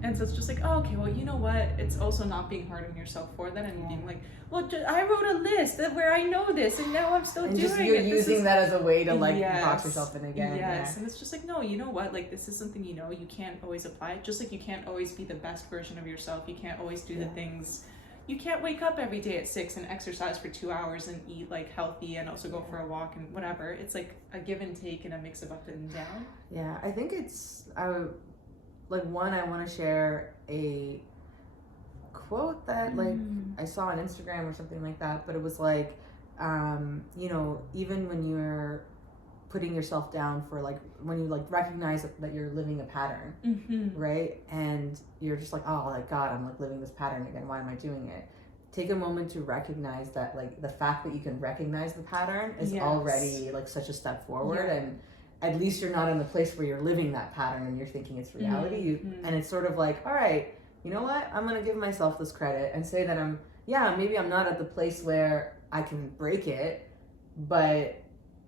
And so it's just like, oh, okay, well, you know what? It's also not being hard on yourself for that, and being like, well, I wrote a list where I know this, and now I'm still doing it. You're using that as a way to box yourself in again. Yes, and it's just like, no, you know what? Like, this is something you can't always apply it. Just like you can't always be the best version of yourself. You can't always do the things. You can't wake up every day at 6 and exercise for 2 hours and eat like healthy and also go for a walk and whatever. It's like a give and take and a mix of up and down. Yeah, I think I want to share a quote that I saw on Instagram or something like that, but it was like, even when you're putting yourself down for when you recognize that you're living a pattern, right? And you're just like, oh, God, I'm living this pattern again. Why am I doing it? Take a moment to recognize that the fact that you can recognize the pattern is already such a step forward. And at least you're not in the place where you're living that pattern and you're thinking it's reality. And it's sort of like, all right, you know what? I'm going to give myself this credit and say that maybe I'm not at the place where I can break it, but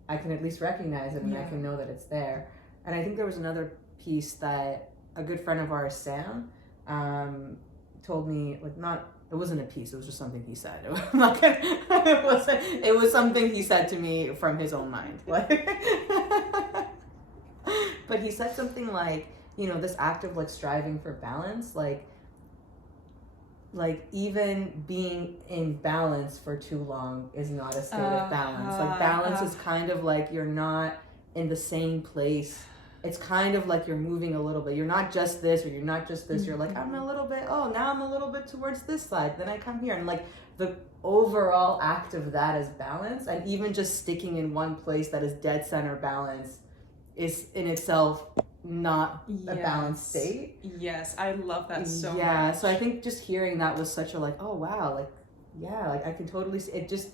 I can at least recognize it and I can know that it's there. And I think there was another piece that a good friend of ours, Sam, told me, it wasn't a piece, it was just something he said. It was something he said to me from his own mind. But he said something like, this act of striving for balance, even being in balance for too long is not a state of balance. Balance is kind of you're not in the same place. It's kind of you're moving a little bit. You're not just this, or you're not just this. You're I'm a little bit, now I'm a little bit towards this side. Then I come here. And the overall act of that is balance. And even just sticking in one place that is dead center balance is in itself not a balanced state. Yes, I love that so much. Yeah, so I think just hearing that was such a oh wow, I can totally see it. Just,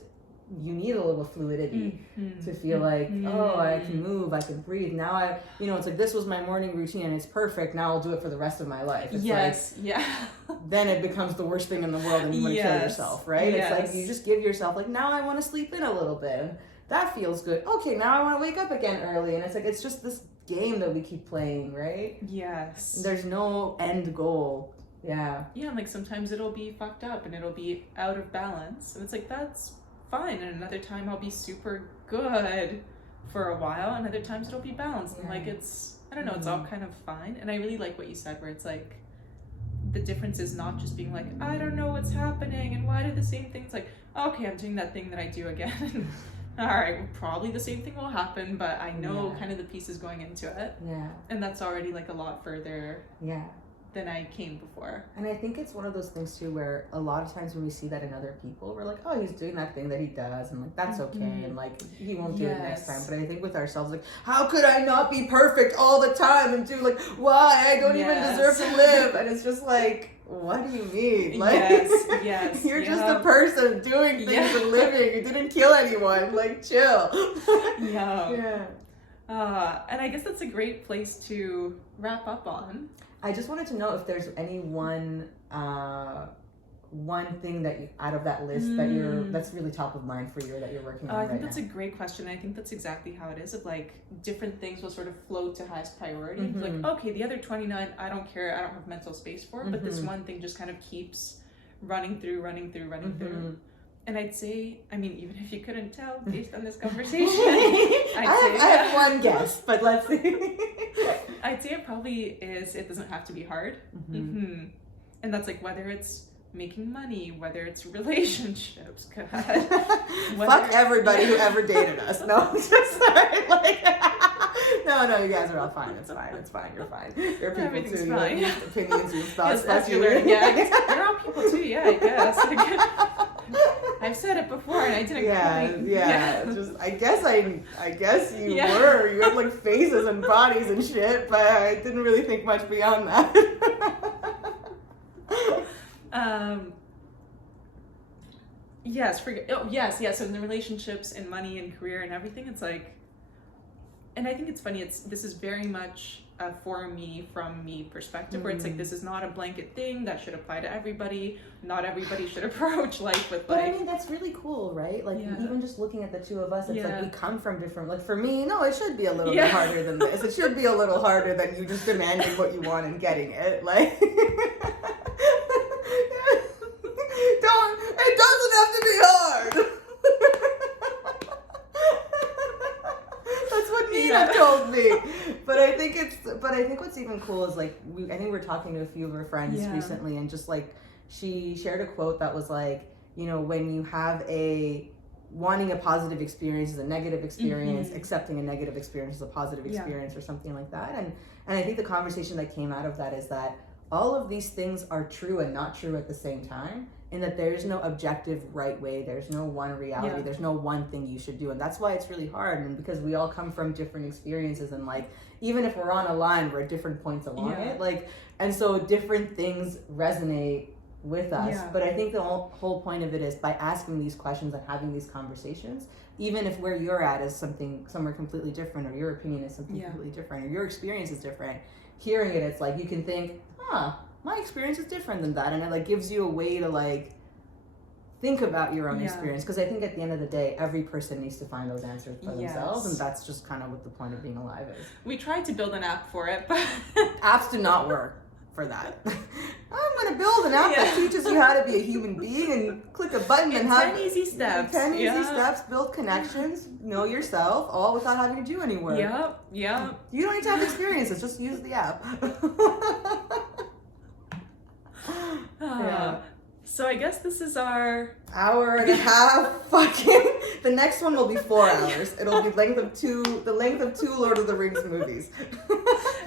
you need a little fluidity to feel oh, I can move, I can breathe. Now it's this was my morning routine and it's perfect. Now I'll do it for the rest of my life. It's then it becomes the worst thing in the world and you want to kill yourself, right? It's you just give yourself now I want to sleep in a little bit. And that feels good. Okay, now I want to wake up again early. And it's it's just this game that we keep playing, right? Yes. There's no end goal. Yeah, and sometimes it'll be fucked up and it'll be out of balance. And it's that's fine. And another time I'll be super good for a while. And other times it'll be balanced. And it's, I don't know, it's all kind of fine. And I really like what you said, where it's the difference is not just being I don't know what's happening and why do the same things, okay, I'm doing that thing that I do again. All right, well, probably the same thing will happen, but I know kind of the pieces going into it. Yeah. And that's already a lot further. Yeah. than I came before. And I think it's one of those things too where a lot of times when we see that in other people, we're like, oh, he's doing that thing that he does, and like that's okay, and like he won't do it next time. But I think with ourselves, like, how could I not be perfect all the time and do like, why I don't even deserve to live? And it's just like, what do you mean? Like, yes, you're just a person doing things and living. You didn't kill anyone. Like, chill. Yeah. And I guess that's a great place to wrap up on. I just wanted to know if there's any one thing that you, out of that list that that's really top of mind for you or that you're working on right now. I think that's a great question. I think that's exactly how it is. Of like different things will sort of float to highest priority. Like, okay, the other 29, I don't care. I don't have mental space for, but this one thing just kind of keeps running through. And I'd say, I mean, even if you couldn't tell based on this conversation, I have one guess, but let's see. I'd say it probably is, it doesn't have to be hard. And that's like whether it's making money, whether it's relationships. God. Fuck everybody who ever dated us. No, I'm just sorry. Like, no, you guys are all fine. It's fine. You're fine. You're people Everything's too. fine. You have opinions, you have thoughts. That's you learning. You're all people too. Yeah, I guess. I've said it before and I didn't quite. Yeah. Just I guess you were. You had like faces and bodies and shit, but I didn't really think much beyond that. So in the relationships and money and career and everything, it's like, and I think it's funny, this is very much a for me, from me perspective, where it's like, this is not a blanket thing that should apply to everybody. Not everybody should approach life with like. But I mean, that's really cool, right? Like even just looking at the two of us, it's like we come from different, like for me, no, it should be a little bit harder than this. It should be a little harder than you just demanding what you want and getting it. Like, it doesn't have to be hard. That's what Nina told me. But I think what's even cool is like, I think we're talking to a few of our friends recently, and just like, she shared a quote that was like, you know, when you have wanting a positive experience is a negative experience, accepting a negative experience is a positive experience, or something like that. And I think the conversation that came out of that is that all of these things are true and not true at the same time, in that there's no objective right way, there's no one reality, there's no one thing you should do. And that's why it's really hard, and because we all come from different experiences, and like, even if we're on a line, we're at different points along it, like, and so different things resonate with us. But I think the whole point of it is, by asking these questions and having these conversations, even if where you're at is somewhere completely different, or your opinion is something completely different, or your experience is different, hearing it, it's like you can think, my experience is different than that, and it like gives you a way to like think about your own experience, because I think at the end of the day, every person needs to find those answers for themselves, and that's just kind of what the point of being alive is. We tried to build an app for it, but apps do not work for that. I'm going to build an app that teaches you how to be a human being, and click a button and have 10 easy steps. 10 easy steps, build connections, know yourself, all without having to do any work. Yep. You don't need to have experiences, just use the app. So I guess this is our hour and a half. Fucking the next one will be 4 hours. It'll be the length of two Lord of the Rings movies.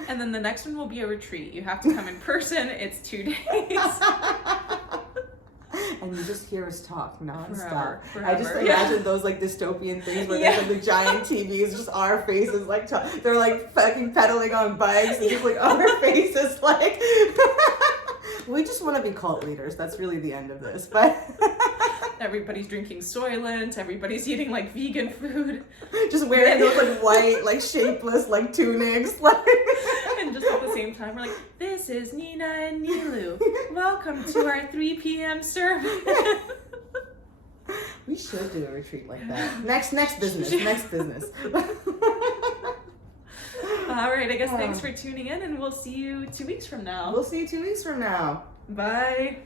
And then the next one will be a retreat. You have to come in person. It's 2 days. And you just hear us talk nonstop. Forever. I just imagine those like dystopian things where there's like the giant TVs, just our faces like they're like fucking pedaling on bikes, and just like our faces like. We just want to be cult leaders. That's really the end of this. But everybody's drinking Soylent. Everybody's eating like vegan food. Just wearing those like white, like shapeless, like tunics. Like. And just at the same time, we're like, this is Nina and Niloo. Welcome to our 3 p.m. service. We should do a retreat like that. Next business. All right, I guess thanks for tuning in, and we'll see you 2 weeks from now. Bye.